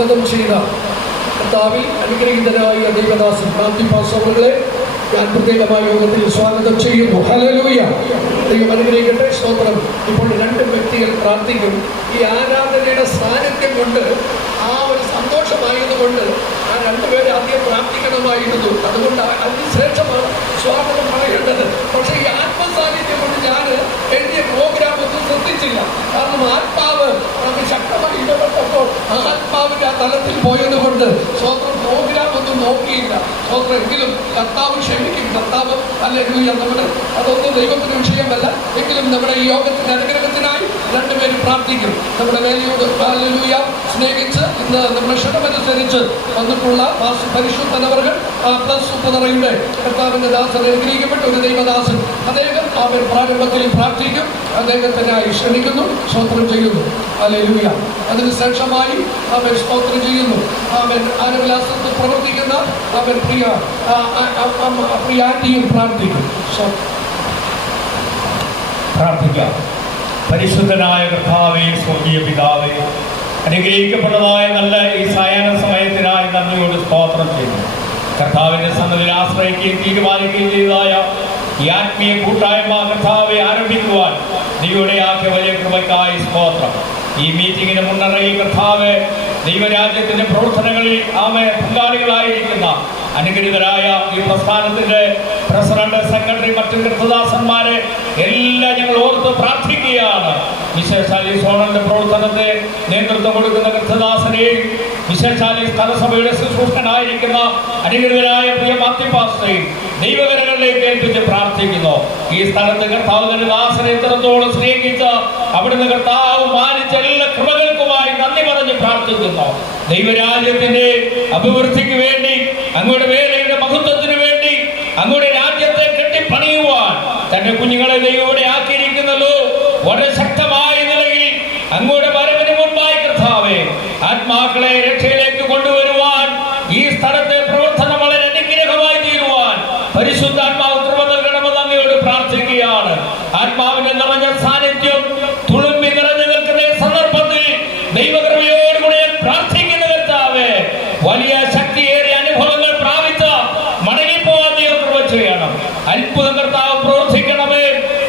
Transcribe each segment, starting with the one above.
സ്വാഗതം ചെയ്ത കർത്താവിൽ അനുഗ്രഹീതനായ ദൈവദാസൻ മാത്യു പാസ്റ്ററുകളെ ഞാൻ പ്രത്യേകമായ യോഗത്തിൽ സ്വാഗതം ചെയ്യുന്നു. ഹല്ലേലൂയ. ദൈവം അനുഗ്രഹിക്കട്ടെ. സ്തോത്രം. ഇപ്പോൾ 2 വ്യക്തികൾ പ്രാർത്ഥിക്കും. ഈ ആരാധനയുടെ സാന്നിധ്യം കൊണ്ട് ആ ഒരു സന്തോഷമായതുകൊണ്ട് ആ 2 പേരെ ആദ്യം പ്രാർത്ഥിക്കണമായിരുന്നു. അതുകൊണ്ട് അതിനുശേഷമാണ് സ്വാഗതം പറയേണ്ടത്. പക്ഷേ ഈ ആത്മസാന്നിധ്യം കൊണ്ട് ഞാൻ എഴുതിയ പ്രോഗ്രാം ഒന്നും ശ്രദ്ധിച്ചില്ല. കാരണം ആത്മാവ് നമുക്ക് ശക്തമായി ഇടപെട്ടപ്പോൾ ആത്മാവിന്റെ ആ തലത്തിൽ പോയത് കൊണ്ട് സ്വന്തം പ്രോഗ്രാം ഒന്നും നോക്കിയില്ല. സ്വന്തം എങ്കിലും കർത്താവ് ക്ഷമിക്കും. കർത്താവ് ഹല്ലേലൂയ. നമ്മുടെ അതൊന്നും ദൈവത്തിന് വിഷയമല്ല. എങ്കിലും നമ്മുടെ ഈ യോഗത്തിന്റെ അനുഗ്രഹത്തിനായി 2 പേര് പ്രാർത്ഥിക്കും. നമ്മുടെ വേലയോട് ഹല്ലേലൂയ സ്നേഹിച്ച് ഇന്ന് നമ്മുടെ ക്ഷണമനുസരിച്ച് വന്നിട്ടുള്ള പരിശുദ്ധനവർകൾ പ്ലസ് പുതറയുടെ കർത്താവിന്റെ ദാസൻ അനുഗ്രഹിക്കപ്പെട്ട ഒരു ദൈവദാസൻ. അദ്ദേഹം അവർ പ്രാരംഭത്തിൽ പ്രാർത്ഥിക്കും. അദ്ദേഹത്തിനായി ക്ഷണിക്കുന്നു, സ്തോത്രം ചെയ്യുന്നു. ഹല്ലേലൂയ. അതിനുശേഷമായി അവൻ സ്തോത്രം ചെയ്യുന്നു. അവൻ ആനവിലാസത്തിൽ പ്രവർത്തിക്കുന്ന അവൻ പ്രിയാന്റിയും പ്രാർത്ഥിക്കും. പ്രാർത്ഥിക്കാം. പരിശുദ്ധനായ കർത്താവേ, സ്വർഗീയ പിതാവേ, അനുഗ്രഹിക്കപ്പെട്ടതായ നല്ല ഈ സായാഹ്ന സമയത്തിനായി നന്ദിയോട് സ്തോത്രം ചെയ്യുന്നു. കർത്താവിന്റെ സന്നിധിയിൽ ആശ്രയിക്കുകയും തീരുമാനിക്കുകയും ചെയ്തതായ ഈ ആത്മീയ കൂട്ടായ്മ കർത്താവെ ആരംഭിക്കുവാൻ ദൈവയുടെ ആക്കിയ വലിയ കൃപയ്ക്കായി സ്തോത്രം. ഈ മീറ്റിങ്ങിന് മുന്നറിയിൽ കർത്താവ് ദൈവരാജ്യത്തിന്റെ പ്രവർത്തനങ്ങളിൽ പങ്കാളികളായിരിക്കുന്ന അനുഗ്രഹീതരായ ഈ പ്രസ്ഥാനത്തിന്റെ പ്രസിഡന്റ്, സെക്രട്ടറി, മറ്റു കൃതദാസന്മാരെ എല്ലാം ഞങ്ങൾ ഓർത്ത് പ്രാർത്ഥിക്കുകയാണ്. വിശേഷാൽ ഈ സോണന്റെ പ്രവർത്തനത്തെ നേതൃത്വം കൊടുക്കുന്ന കൃതദാസനെയും വിശേഷാൽ ഈ സ്ഥലസഭയുടെ ശുശ്രൂഷകനായിരിക്കുന്ന അനുഗ്രഹീതരായ പ്രിയ മാത്യു പാസ്റ്ററെയും ദൈവകരങ്ങളിലേക്ക് ഏൽപ്പിച്ച് പ്രാർത്ഥിക്കുന്നു. ഈ സ്ഥലത്ത് കർത്താവ് തന്റെ ദാസനെ ഇത്രത്തോളം സ്നേഹിച്ച് അവിടുന്ന് കർത്താവ് മാനിച്ച എല്ലാ കൃപകൾക്കുമായി നന്ദി പറഞ്ഞ് പ്രാർത്ഥിക്കുന്നു. ദൈവരാജ്യത്തിന്റെ അഭിവൃദ്ധിക്ക് വേണ്ടി, അങ്ങയുടെ വേലയുടെ മഹത്വത്തിന് വേണ്ടി, അങ്ങയുടെ രാജ്യത്തെ കെട്ടിപ്പണിയുവാൻ തന്റെ കുഞ്ഞുങ്ങളെ ദൈവയുടെ ആക്കിയിരിക്കുന്നല്ലോ. വളരെ ശക്തമായ നിലയിൽ അങ്ങയുടെ വരവിന് മുൻപായി കർത്താവേ ആത്മാക്കളെ രക്ഷയിലേക്ക് കൊണ്ടുവരുവാൻ ഈ സ്ഥലത്തെ പ്രവർത്തനം വളരെ അനുഗ്രഹമായി തീരുവാൻ പരിശുദ്ധാത്മാവ് കൃപ നൽകണമെന്ന് അങ്ങയോട് പ്രാർത്ഥിക്കുകയാണ്. ആത്മാവിന്റെ നിറഞ്ഞ സാന്നിധ്യം തുളുമ്പി നിറഞ്ഞു നിൽക്കുന്ന സന്ദർഭത്തിൽ ദൈവകൃപയോടുകൂടി പ്രാർത്ഥിക്കുന്ന കർത്താവേ, വലിയ ശക്തിയേറിയ അനുഭവങ്ങൾ പ്രാപിച്ച മടങ്ങിപ്പോവാൻ ദൈവം കൃപ ചെയ്യണം. അത്ഭുതം കർത്താവ് പ്രവർത്തിക്കണമേ.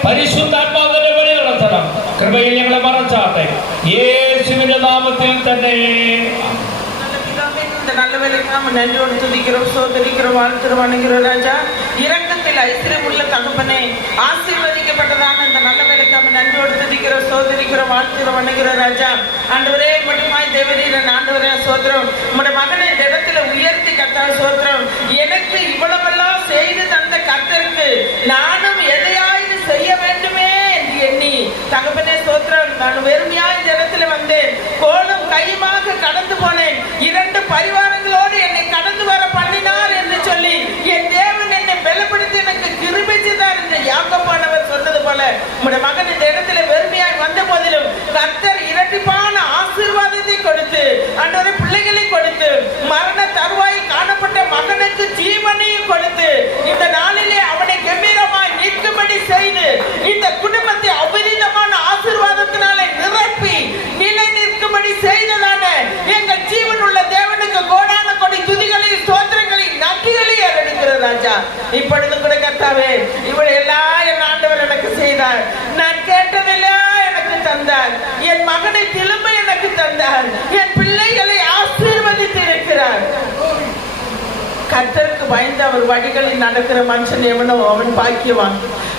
പരിശുദ്ധാത്മാവിന്റെ വഴി നടത്തണം. കൃപയിൽ ഞങ്ങളെ മറച്ചാട്ടെ. യേശുവിന്റെ നാമത്തിൽ തന്നെ. நன்றோடு துதிக்கிறோம், சோதரிக்கிறோம், வாழ்த்துறோம், வணங்குகிறோம் ராஜா. இரக்கத்தில் ஐஸ்வர்யமுள்ள தகப்பனே, ஆசீர்வதிக்கப்பட்டதான இந்த நல்ல வேலைக்காக நன்றோடு துதிக்கிறோம், சோதரிக்கிறோம், வாழ்த்துறோம், வணங்குகிறோம் ராஜா. ஆண்டவரே மட்டுமாய் தேவரீரன் ஆண்டவரே சோத்திரம். உம்முடைய மகனை இந்த இடத்துல உயர்த்தி கர்த்தாவே சோத்திரம். எனக்கு இவ்வளவெல்லாம் செய்து தந்த கர்த்தருக்கு நானும் எதையாவது செய்ய வேண்டுமே என்று எண்ணி தகப்பனே சோத்திரம். நான் வெறுமையா இந்த இடத்துல வந்தேன், கோலும் கையுமாக கடந்து போனேன். 2 பரிவாரங்களோடு என்னை கடந்து வர பண்ணினார் என்று சொல்லி என் தேவன் என்னை பலப்படுத்தி எனக்கு கிருபை செய்தார் என்று யாக்கோபானவர் சொன்னது போல உம்முடைய மகன் இந்த இடத்துல வெறுமையாய் வந்த போதிலும் கர்த்தர் இரட்டிப்பான ஆசீர்வாதத்தை கொடுத்து ஆண்டவரே பிள்ளைகளை கொடுத்து மரண தருவாயில் காணப்பட்ட மகனுக்கு ஜீவனையும் கொடுத்து இந்த நாளிலே அவனை கம்பீரமாய் நிற்கும்படி செய்து இந்த குடும்பத்தை அபரிதமான ஆசீர்வாதத்தினாலே நிரப்பி நிலை நிற்கும்படி செய்ததான எங்கள் ஜீவன் உள்ள தேவனுக்கு கோடான கொடி துதிகளையும் ஸ்தோத்திரங்களையும் நன்றிகளையும் ஏறெடுக்கிறோம் ராஜா. இப்பொழுது கூட கர்த்தாவே இவளை எல்லாம் என் ஆண்டவர் எனக்கு செய்தார். நான் கேட்டதெல்லாம் எனக்கு தந்தார். என் மகனை திரும்ப எனக்கு தந்தார். என் பிள்ளைகளை ஆசீர்வதித்து இருக்கிறார். கர்த்தருக்கு பயந்து அவர் வழிகளில் நடக்கிற மனுஷன் எவனோ அவன் பாக்கியவான்.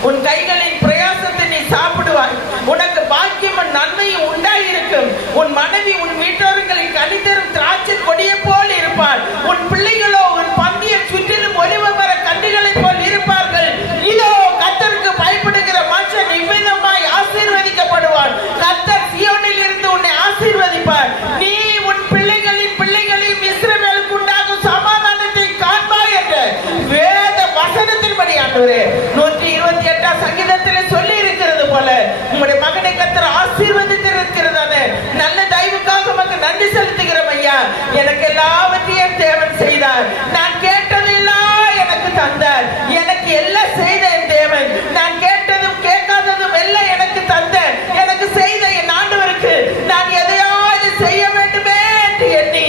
உன் கைகளின் பிரயாசத்தை நீ சாப்பிடுவாய். உனக்கு பாக்கியமும் நன்மையும் உண்டாயிருக்கும். உன் மனைவி உன் வீட்டோர்களில் கனிதரும் திராட்சை கொடியை போல் இருப்பார். உன் பிள்ளைகளோ உன் பந்தியை சுற்றிலும் ஒலிவ மர கன்றுகளை போல் இருப்பார்கள். இதோ கர்த்தருக்கு பயப்படுகிற மனுஷன் இவ்விதமாய் ஆசீர்வதிக்கப்படுவான். கர்த்தர் சீயோனில் இருந்து உன்னை ஆசீர்வதிப்பார். நீ உன் பிள்ளைகளின் பிள்ளைகளையும் இஸ்ரவேலுக்கு உண்டாகும் சமாதானத்தை காண்பாய் என்ற வேத வசனத்தின்படி ஆண்டவரே 128 சங்கீதத்தில் சொல்லி இருக்கிறது போல உம்முடைய மகனை கர்த்தர் ஆசீர்வதித்திருக்கிறதான நல்ல தயவுக்காக உமக்கு நன்றி செலுத்துகிறோம் ஐயா. எனக்கு எல்லாவற்றையும் தேவன் செய்தார். நான் கேட்டதெல்லாம் எனக்கு தந்தார். எனக்கு எல்லாம் செய்த என் தேவன். நான் கேட்டதும் கேட்காததும் எல்லாம் எனக்கு தந்த எனக்கு செய்த என் ஆண்டவருக்கு நான் எதையாவது செய்ய வேண்டுமே என்று எண்ணி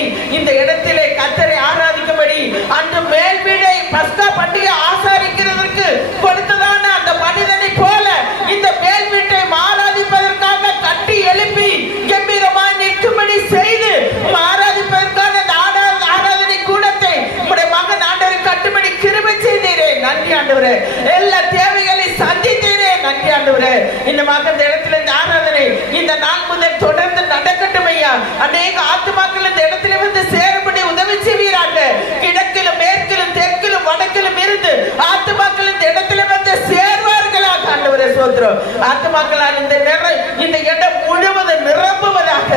இந்த மகன் இடத்துல இந்த ஆராதனை இந்த நாள் முதல் தொடர்ந்து நடக்கட்டும் ஐயா. அநேக ஆத்துமாக்கள் இந்த இடத்துல வந்து சேரும்படி உதவி செய்வீராக. கிழக்கிலும் மேற்கிலும் தெற்கிலும் வடக்கிலும் இருந்து ஆத்துமாக்கள் இந்த இடத்துல வந்து சேர்வார்களாக. ஆண்டவரே ஸ்தோத்திரம். ஆத்துமாக்களால் இந்த இடம் முழுவதும் நிரப்புவதாக.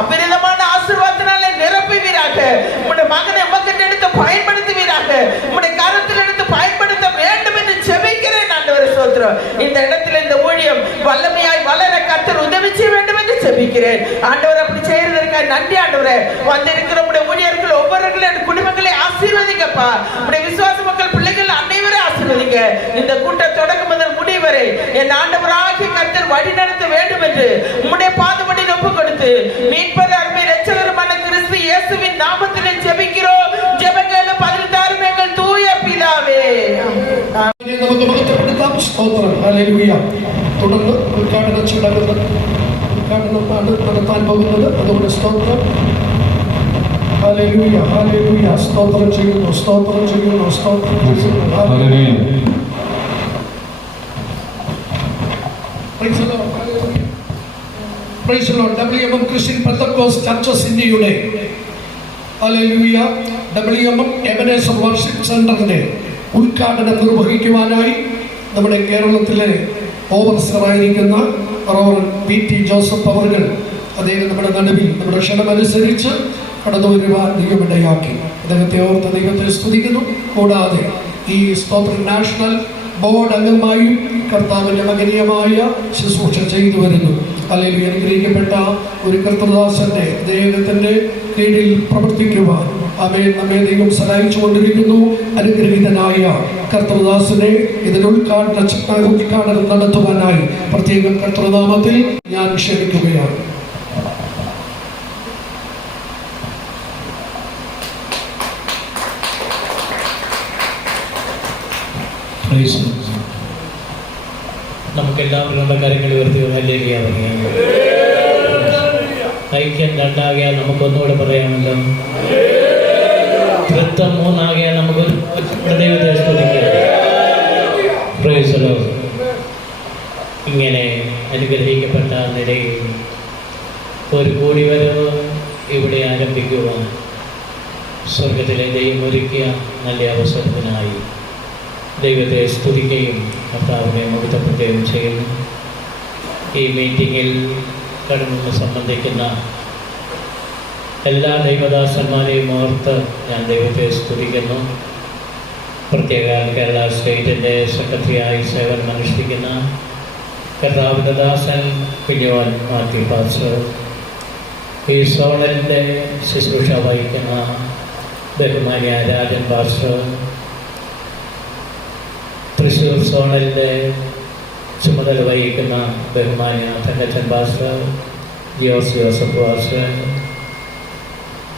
அபரிதமான ஆசீர்வாதத்தினாலே நிரப்புவீராக. உம்முடைய மகனை உமக்கு எடுத்து பயன்படுத்துவீராக. உம்முடைய கரத்தில் எடுத்து பயன்படுத்த வேண்டும் என்று செபிக்கிறேன். ஆண்டவரே ஸ்தோத்திரம். இந்த இடத்துல இந்த ஊழியம் வல்லமையாய் வளர கர்த்தர் உதவி செய்ய வேண்டும் என்று செபிக்கிறேன். ஆண்டவர் அப்படி செய்யறதற்காக நன்றி ஆண்டவரே. வந்திருக்கிற உடைய ஊழியர்கள் ஒவ்வொருவர்களும் குடும்பங்களை ஆசீர்வதிங்கப்பா. உடைய விசுவாச மக்கள் பிள்ளைகள் அனைவரும் ஆசீர்வதிங்க. இந்த கூட்டம் தொடக்கம் முதல் முடிவு வரை என் ஆண்டவராகிய கர்த்தர் வழி நடத்த வேண்டும் என்று உம்முடைய பாதப்படியில் ஒப்பு கொடுத்து மீட்பர் அருமை இரட்சகருமான கிறிஸ்து இயேசுவின் நாமத்திலே ஜெபிக்கிறோம். ஜெபங்களும் பதிலுத்தாரும் எங்கள் தூய பிதாவே. നമുക്ക് മഹത്വപ്പെടുത്താം. സ്തോത്രം. ഹല്ലേലൂയ. തുടർന്ന് ഉദ്ഘാടന ചടങ്ങ് ഉദ്ഘാടനമാണ് നടത്താൻ പോകുന്നത്. അതുകൊണ്ട് സ്തോത്രം. Hallelujah, hallelujah. സ്തോത്രം ചെയ്യുന്നു, സ്തോത്രം ചെയ്യുന്നു, സ്തോത്രം ചെയ്യുന്നു. Hallelujah. Praise the lord. Hallelujah. Praise the Lord. WMM Christian Pentecost churches ഇന്ത്യയുടെ ഹല്ലേലൂയ WMM എബനേസർ വർഷിപ്പ് സെന്ററിന്റെ ഉദ്ഘാടനം നിർവഹിക്കുവാനായി നമ്മുടെ കേരളത്തിലെ ഓവർസറായിരിക്കുന്ന റവറൻഡ് PT ജോസഫ് അവർകൾ അദ്ദേഹം നമ്മുടെ നടുവിൽ നമ്മുടെ ക്ഷണമനുസരിച്ച് കടന്നു വരുവാൻ ദൈവമിടയാക്കി. അദ്ദേഹത്തെ ഓർത്ത് ദൈവത്തെ സ്തുതിക്കുന്നു. കൂടാതെ ഈ സ്തോത്രം നാഷണൽ ബോർഡ് അംഗമായും കർത്താവിൻ്റെ മകനീയമായ ശുശ്രൂഷ ചെയ്തു വരുന്നു. അല്ലെങ്കിൽ അനുഗ്രഹിക്കപ്പെട്ട ഒരു കർത്തദാസന്റെ ദൈവത്തിൻ്റെ കീഴിൽ പ്രവർത്തിക്കുവാൻ നമ്മെ ദൈവം സഹായിച്ചുകൊണ്ടിരിക്കുന്നു. അനുഗ്രഹീതനായ കർത്തദാസനെ ഇതിന് ഉദ്ഘാടനം നടത്തുവാനായി പ്രത്യേകം കർത്തൃനാമത്തിൽ ഞാൻ ക്ഷണിക്കുകയാണ്. നമുക്കെല്ലാവരുടെ കാര്യങ്ങൾ ഉയർത്തി ഹല്ലേലൂയ പറയുക. ഐക്യം രണ്ടാകിയാൽ നമുക്കൊന്നുകൂടെ പറയാമല്ലോ. തൃത്വം മൂന്നാകിയാൽ നമുക്ക് ദൈവത്തെ സ്തുതിക്കാം. Price the Lord. ഇങ്ങനെ അനുഗ്രഹിക്കപ്പെട്ട നിലയിൽ ഒരു കൂടിവരവ് ഇവിടെ ആരംഭിക്കുവാൻ സ്വർഗത്തിലെ ദൈവം ഒരുക്കിയ നല്ല അവസരത്തിനായി ദൈവത്തെ സ്തുതിക്കുകയും കർത്താവിനെ മഹത്വപ്പെടുത്തുകയും ചെയ്യുന്നു. ഈ മീറ്റിങ്ങിൽ കടന്നു സംബന്ധിക്കുന്ന എല്ലാ ദൈവദാസന്മാരെയും ഓർത്ത് ഞാൻ ദൈവത്തെ സ്തുതിക്കുന്നു. പ്രത്യേക കേരള സ്റ്റേറ്റിൻ്റെ സെക്രട്ടറിയായി സേവനം അനുഷ്ഠിക്കുന്ന കർത്താവിൻ്റെ ദാസൻ പിന്നോൻ മാത്യു പാസ്റ്റർ, ഈ സോണലിൻ്റെ ശുശ്രൂഷ വഹിക്കുന്ന ബഹുമാന്യ രാജൻ പാസ്റ്റർ, തൃശ്ശൂർ സോണലിൻ്റെ ചുമതല വഹിക്കുന്ന ബഹുമാന്യ തങ്കച്ചൻ പാസ്റ്റർ, ജോസഫ് പാസ്റ്റർ,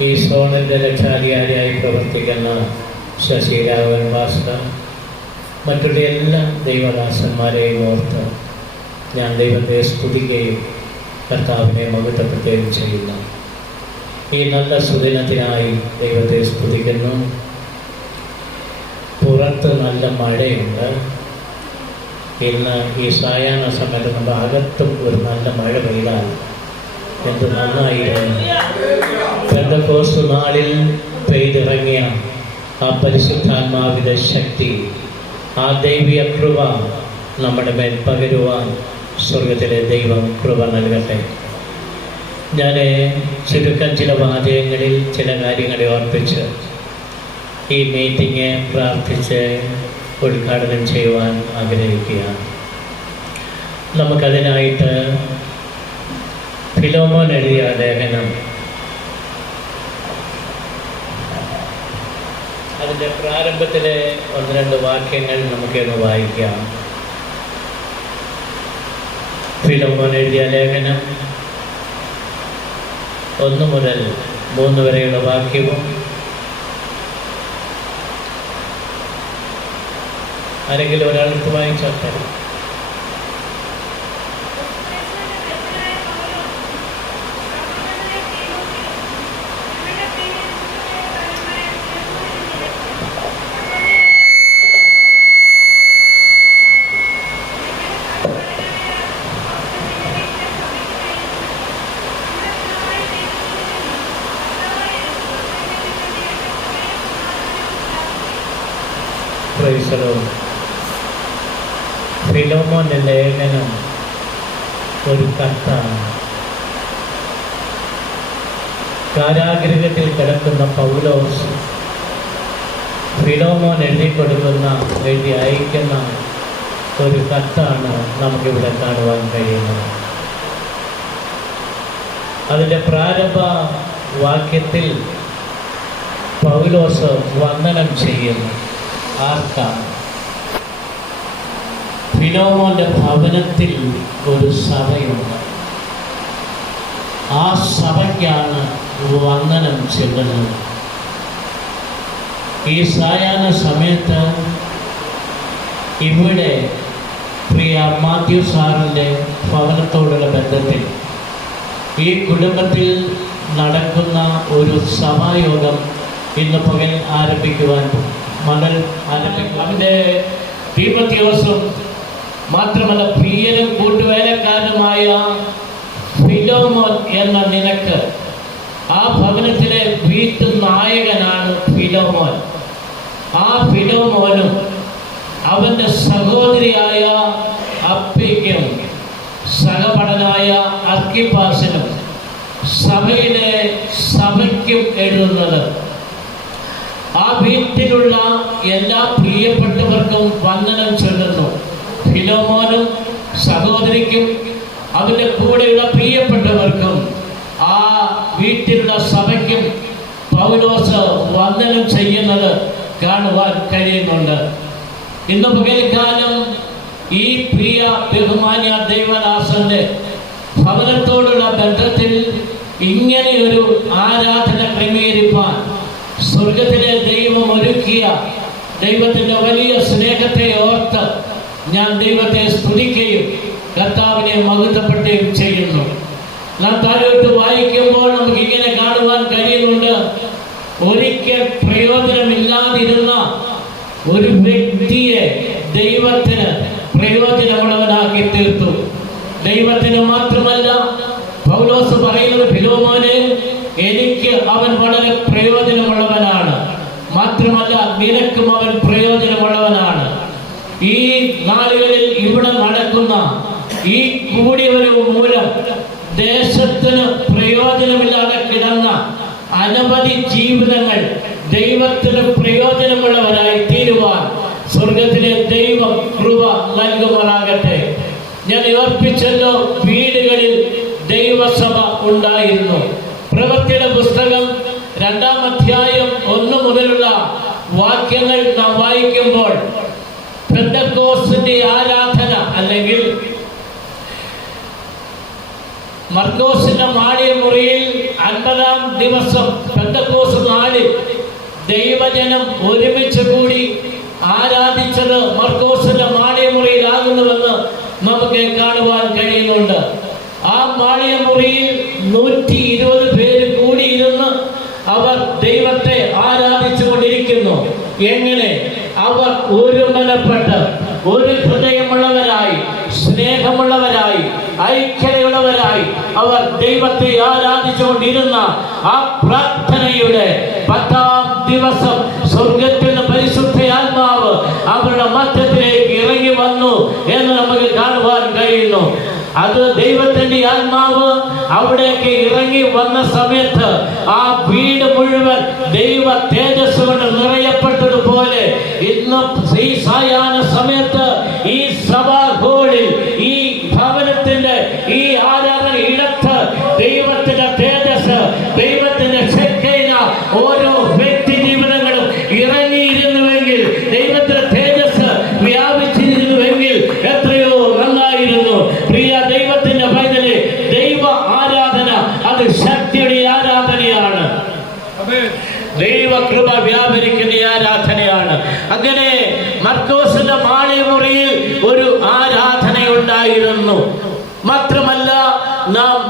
ഈ സോണലിൻ്റെ രക്ഷാധികാരിയായി പ്രവർത്തിക്കുന്ന ശശിരാഘവൻ പാസ്റ്റർ, മറ്റുള്ള എല്ലാ ദൈവദാസന്മാരെയും ഓർത്ത് ഞാൻ ദൈവത്തെ സ്തുതിക്കുകയും കർത്താവിനെ മഹത്വപ്പെടുത്തുകയും ചെയ്യുന്നു. ഈ നല്ല സുദിനത്തിനായി ദൈവത്തെ സ്തുതിക്കുന്നു. പുറത്ത് നല്ല മഴയുണ്ട്. ഇന്ന് ഈ സായാഹ്ന സമയത്ത് നമ്മുടെ അകത്തും ഒരു നല്ല മഴ പെയ്താൽ എന്ത് നന്നായിരുന്നു. പെന്തക്കോസ്ത് നാളിൽ പെയ്തിറങ്ങിയ ആ പരിശുദ്ധാത്മാവിന്റെ ശക്തി, ആ ദൈവിക കൃപ നമ്മുടെ മേൽ പകരുവാൻ സ്വർഗത്തിലെ ദൈവം കൃപ നൽകട്ടെ. ഞാൻ ചുരുക്കം ചില വാചകങ്ങളിൽ ചില കാര്യങ്ങളെ ഓർപ്പിച്ച് ഈ മീറ്റിംഗ് പ്രാർത്ഥിച്ച് ഉദ്ഘാടനം ചെയ്യുവാൻ ആഗ്രഹിക്കുകയാണ്. നമുക്കതിനായിട്ട് ഫിലോമോൻ എഴുതിയ ലേഖനം, അതിൻ്റെ പ്രാരംഭത്തിലെ 1-2 വാക്യങ്ങൾ നമുക്കൊന്ന് വായിക്കാം. ഫിലോമോൻ എഴുതിയ ലേഖനം 1 മുതൽ 3 വരെയുള്ള വാക്യവും ആരെങ്കിലും ഒരാൾക്ക് വായിച്ചാൽ തരും. പ്രൈസലോ. ഫിലോമോന്റെ ലേഖനം ഒരു കത്താണ്. കാരാഗൃഹത്തിൽ കിടക്കുന്ന പൗലോസ് ഫിലോമോൻ എഴുതി അയക്കുന്ന ഒരു കത്താണ് നമുക്കിവിടെ കാണുവാൻ കഴിയുന്നത്. അതിൻ്റെ പ്രാരംഭ വാക്യത്തിൽ പൗലോസ് വന്ദനം ചെയ്യുന്നു. ആർക്കാണ്? ഫിലോമോന്റെ ഭവനത്തിൽ ഒരു സഭയുണ്ട്. ആ സഭയ്ക്കാണ് വന്ദനം ചെല്ലുന്നത്. ഈ സായാഹ്ന സമയത്ത് ഇവിടെ പ്രിയ മാത്യു സാറിൻ്റെ ഭവനത്തോടുള്ള ബന്ധത്തിൽ ഈ കുടുംബത്തിൽ നടക്കുന്ന ഒരു സഭായോഗം ഇന്ന് പകൽ ആരംഭിക്കുവാൻ അവൻ്റെ ദീപദിവസം മാത്രമല്ല, പ്രിയനും കൂട്ടുവേലക്കാരനുമായ ഫിലോമോൻ എന്ന നിനക്ക് ആ ഭവനത്തിലെ വീട്ടു നായകനാണ് ഫിലോമോൻ. ആ ഫിലോമോനും അവൻ്റെ സഹോദരിയായ അപ്പിക്കും സഹപടനായ അർക്കിപ്പാസിനും സഭയ്ക്കും എഴുതുന്നത്. ആ വീട്ടിലുള്ള എല്ലാ പ്രിയപ്പെട്ടവർക്കും വന്ദനം ചൊല്ലുന്നു. ഫിലോമോനും സഹോദരിക്കും അവൻ്റെ കൂടെയുള്ള പ്രിയപ്പെട്ടവർക്കും ആ വീട്ടിലുള്ള സഭയ്ക്കും പൗലോസ് വന്ദനം ചെയ്യുന്നത് കാണുവാൻ കഴിയുന്നുണ്ട്. ഇന്ന് പകൽക്കാലം ഈ പ്രിയ ബഹുമാന്യ ദൈവദാസന്റെ ഭവനത്തോടുള്ള ബന്ധത്തിൽ ഇങ്ങനെയൊരു ആരാധന ക്രമീകരിപ്പാൻ സ്വർഗത്തിലെ ദൈവം ഒരുക്കിയ ദൈവത്തിൻ്റെ വലിയ സ്നേഹത്തെ ഓർത്ത് ഞാൻ ദൈവത്തെ സ്തുതിക്കുകയും കർത്താവിനെ മഹത്വപ്പെടുത്തുകയും ചെയ്യുന്നു. നാം താഴോട്ട് വായിക്കുമ്പോൾ നമുക്ക് ഇങ്ങനെ കാണുവാൻ കഴിയുന്നുണ്ട്. ഒരിക്കൽ പ്രയോജനമില്ലാതിരുന്ന ഒരു വ്യക്തിയെ ദൈവത്തിന് പ്രയോജനമുള്ളവനാക്കി തീർത്തു. ദൈവത്തിന് മാത്രമല്ല, പൗലോസ് പറയുന്നത്, ഫിലോമോനെ, എനിക്ക് അവൻ വളരെ പ്രയോജനമുള്ളവനാണ്, മാത്രമല്ല നിനക്കും അവൻ പ്രയോജനമുള്ളവനാണ്. ഈ നാളുകളിൽ ഇവിടെ നടക്കുന്ന ഈ കൂടിയവരും മൂലം ദേശത്തിന് പ്രയോജനമില്ലാതെ കിടന്ന അനവധി ജീവിതങ്ങൾ ദൈവത്തിന് പ്രയോജനമുള്ളവരായി തീരുവാൻ സ്വർഗത്തിലെ ദൈവം കൃപ നൽകുമാറാകട്ടെ. ഞാൻ ഓർപ്പിച്ചല്ലോ, വീടുകളിൽ ദൈവസഭ ഉണ്ടായിരുന്നു. പ്രവൃത്തിയുടെ പുസ്തകം 2-ാം അധ്യായം 1 മുതലുള്ള വാക്യങ്ങൾ നാം വായിക്കുമ്പോൾ പെന്തക്കോസ്തിന്റെ ആരാധന അല്ലെങ്കിൽ മർക്കോസിന്റെ മാളികമുറിയിൽ 50-ാം ദിവസം പെന്തക്കോസ്ത് നാളിൽ ദൈവജനം ഒരുമിച്ച് കൂടി ആരാധിച്ചത് മർക്കോസിന്റെ മാളികമുറിയിലാകുന്നുവെന്ന് നമുക്ക് കാണുവാൻ കഴിയുന്നുണ്ട്. ആ മാളികമുറിയിൽ 120 പേര് കൂടിയിരുന്ന് അവർ ദൈവത്തെ ആരാധിച്ചു കൊണ്ടിരിക്കുന്നു. എങ്ങനെ? അവർ ഒരുമനപ്പെട്ട് ഒരു ഹൃദയമുള്ളവരായി, സ്നേഹമുള്ളവരായി, ഐക്യതയുള്ളവരായി അവർ ദൈവത്തെ ആരാധിച്ചുകൊണ്ടിരുന്ന ആ പ്രാർത്ഥനയുടെ 10-ാം ദിവസം സ്വർഗത്തിൽ നിന്ന് പരിശുദ്ധ ആത്മാവ് അവരുടെ മധ്യത്തിലേക്ക് ഇറങ്ങി വന്നു എന്ന് നമുക്ക് കാണുവാൻ കഴിയുന്നു. അത് ദൈവത്തിന്റെ ആത്മാവ് അവിടേക്ക് ഇറങ്ങി വന്ന സമയത്ത് ആ വീട് മുഴുവൻ ദൈവ തേജസ് കൊണ്ട് നിറയപ്പെട്ടതുപോലെ ഇന്ന് ഈ സായാഹ്ന സമയത്ത് ഈ സഭാ ഹോളിൽ, ഈ ഭവനത്തിന്റെ ഈ ആരാധന ഇടത്ത് ദൈവത്തിന്റെ തേജസ്, ദൈവത്തിന്റെ ശക്തിന ഓരോ വ്യക്തി ജീവിതങ്ങളും ഇറങ്ങിയിരുന്നുവെങ്കിൽ, ദൈവത്തിന്റെ തേജസ് വ്യാപിച്ചിരുന്നുവെങ്കിൽ എത്രയോ നന്നായിരുന്നു. പ്രിയ ദൈവത്തിന്റെ പൈതലെ, ദൈവ ആരാധന അത് ശക്തിയുടെ ആരാധനയാണ്. ദൈവ കൃപ വ്യാപരിക്കുന്ന ആരാധനയാണ്. അങ്ങനെ മർക്കോസിന്റെ മാളികമുറിയിൽ ഒരു ആരാധനയുണ്ടായിരുന്നു. മാത്രമല്ല, നാം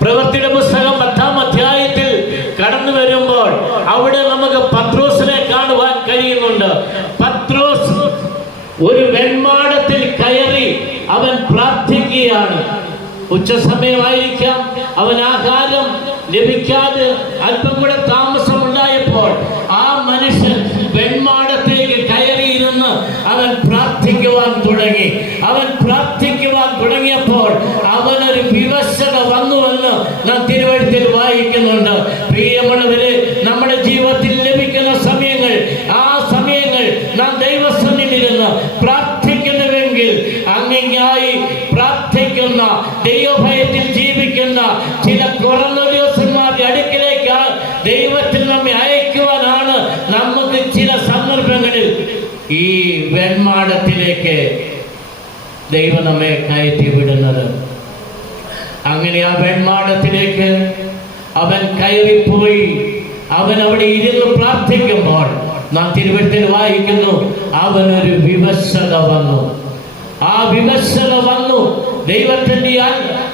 പ്രവൃത്തിയുടെ പുസ്തകം 10-ാം അധ്യായത്തിൽ കടന്നു വരുമ്പോൾ അവിടെ നമുക്ക് പത്രോസിനെ കാണുവാൻ കഴിയുന്നുണ്ട്. പത്രോസ് ഒരു വെൺമാടത്തിൽ കയറി അവൻ പ്രാർത്ഥിക്കുകയാണ്. ഉച്ചസമയമായിരിക്കാം, അവൻ ആഹാരം ലഭിക്കാതെ അല്പം കൂടെ താമസമുണ്ടായപ്പോൾ ആ മനുഷ്യൻ വെൺമാടത്തേക്ക് കയറിയിരുന്ന് പ്രിയപ്പെട്ടവരെ, നമ്മുടെ ജീവിതത്തിൽ ലഭിക്കുന്ന സമയങ്ങൾ, ആ സമയങ്ങൾ നാം ദൈവസന്നിധിയിലിരുന്ന് പ്രാർത്ഥിക്കുന്നുവെങ്കിൽ, അങ്ങനെയായി പ്രാർത്ഥിക്കുന്ന, ദൈവഭയത്തിൽ ജീവിക്കുന്ന ചില കൊറോണോസ്യന്മാരുടെ അടുക്കിലേക്ക് ദൈവത്തിൽ നമ്മെ അയക്കുവാനാണ് നമുക്ക് ചില സന്ദർഭങ്ങളിൽ ഈ വെൺമാടത്തിലേക്ക് ദൈവം നമ്മെ കയറ്റി വിടുന്നത്. അങ്ങനെ ആ വെൺമാടത്തിലേക്ക് അവൻ കയറിപ്പോയി. അവൻ അവിടെ ഇരുന്ന് പ്രാർത്ഥിക്കുമ്പോൾ നാം തിരുവഴുത്തിൽ വായിക്കുന്നു, അവനൊരു വിവശത വന്നു. ആ വിവശത വന്നു. ദൈവത്തിന്റെ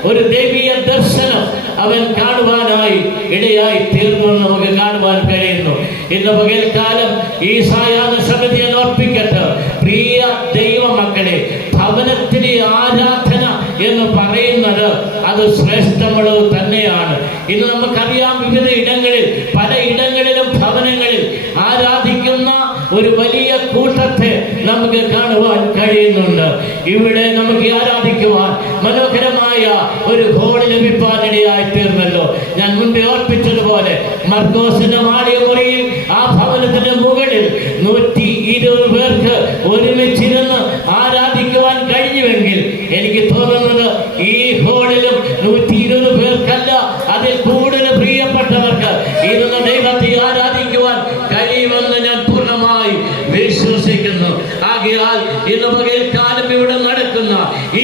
ഒരു ദൈവീയ ദർശനം അവൻ കാണുവാനായി ഇടയായി തീർന്നു നമുക്ക് കാണുവാൻ കഴിയുന്നു. ഇന്ന് പകൽക്കാലം ഈ സായാഹ്ന സമിതിയെ ഓർപ്പിക്കട്ടെ. പ്രിയ ദൈവമക്കളെ, ഭവനത്തിലെ ആരാധന എന്ന് പറയുന്നത് അത് ശ്രേഷ്ഠമുള്ളത് തന്നെയാണ്. ഇന്ന് നമുക്കറിയാം, വിവിധ ഇടങ്ങളിൽ, പല ഇടങ്ങളിലും ഭവനങ്ങളിൽ ആരാധിക്കുന്ന ഒരു വലിയ കൂട്ടത്തെ നമുക്ക് കാണുവാൻ കഴിയുന്നുണ്ട്. ഇവിടെ നമുക്ക് ആരാധിക്കുവാൻ മനോഹരമായ ഒരു ഹോൾ ലഭിക്കാനിടയായി തീർന്നല്ലോ. ഞാൻ മുൻപേ ഓർപ്പിച്ചതുപോലെ മർക്കോസിന്റെ മാളിക മുറിയിൽ ആ ഭവനത്തിന്റെ മുകളിൽ 120 പേർക്ക് ഒരുമിച്ചിരുന്ന് ആരാധിക്കുവാൻ കഴിഞ്ഞുവെങ്കിൽ എനിക്ക് തോന്നുന്നത് ഈ ഹോളിലും 120 പേർക്കല്ല, അതിൽ കൂടുതൽ പ്രിയപ്പെട്ടവർക്ക് ഇരുന്ന് ദൈവത്തെ ആരാധിക്കുവാൻ കഴിയുമെന്ന് ഞാൻ പൂർണ്ണമായി വിശ്വസിക്കുന്നു. ആകയാൽ ഇന്ന് പകൽക്കാലം ഇവിടെ നടക്കുന്ന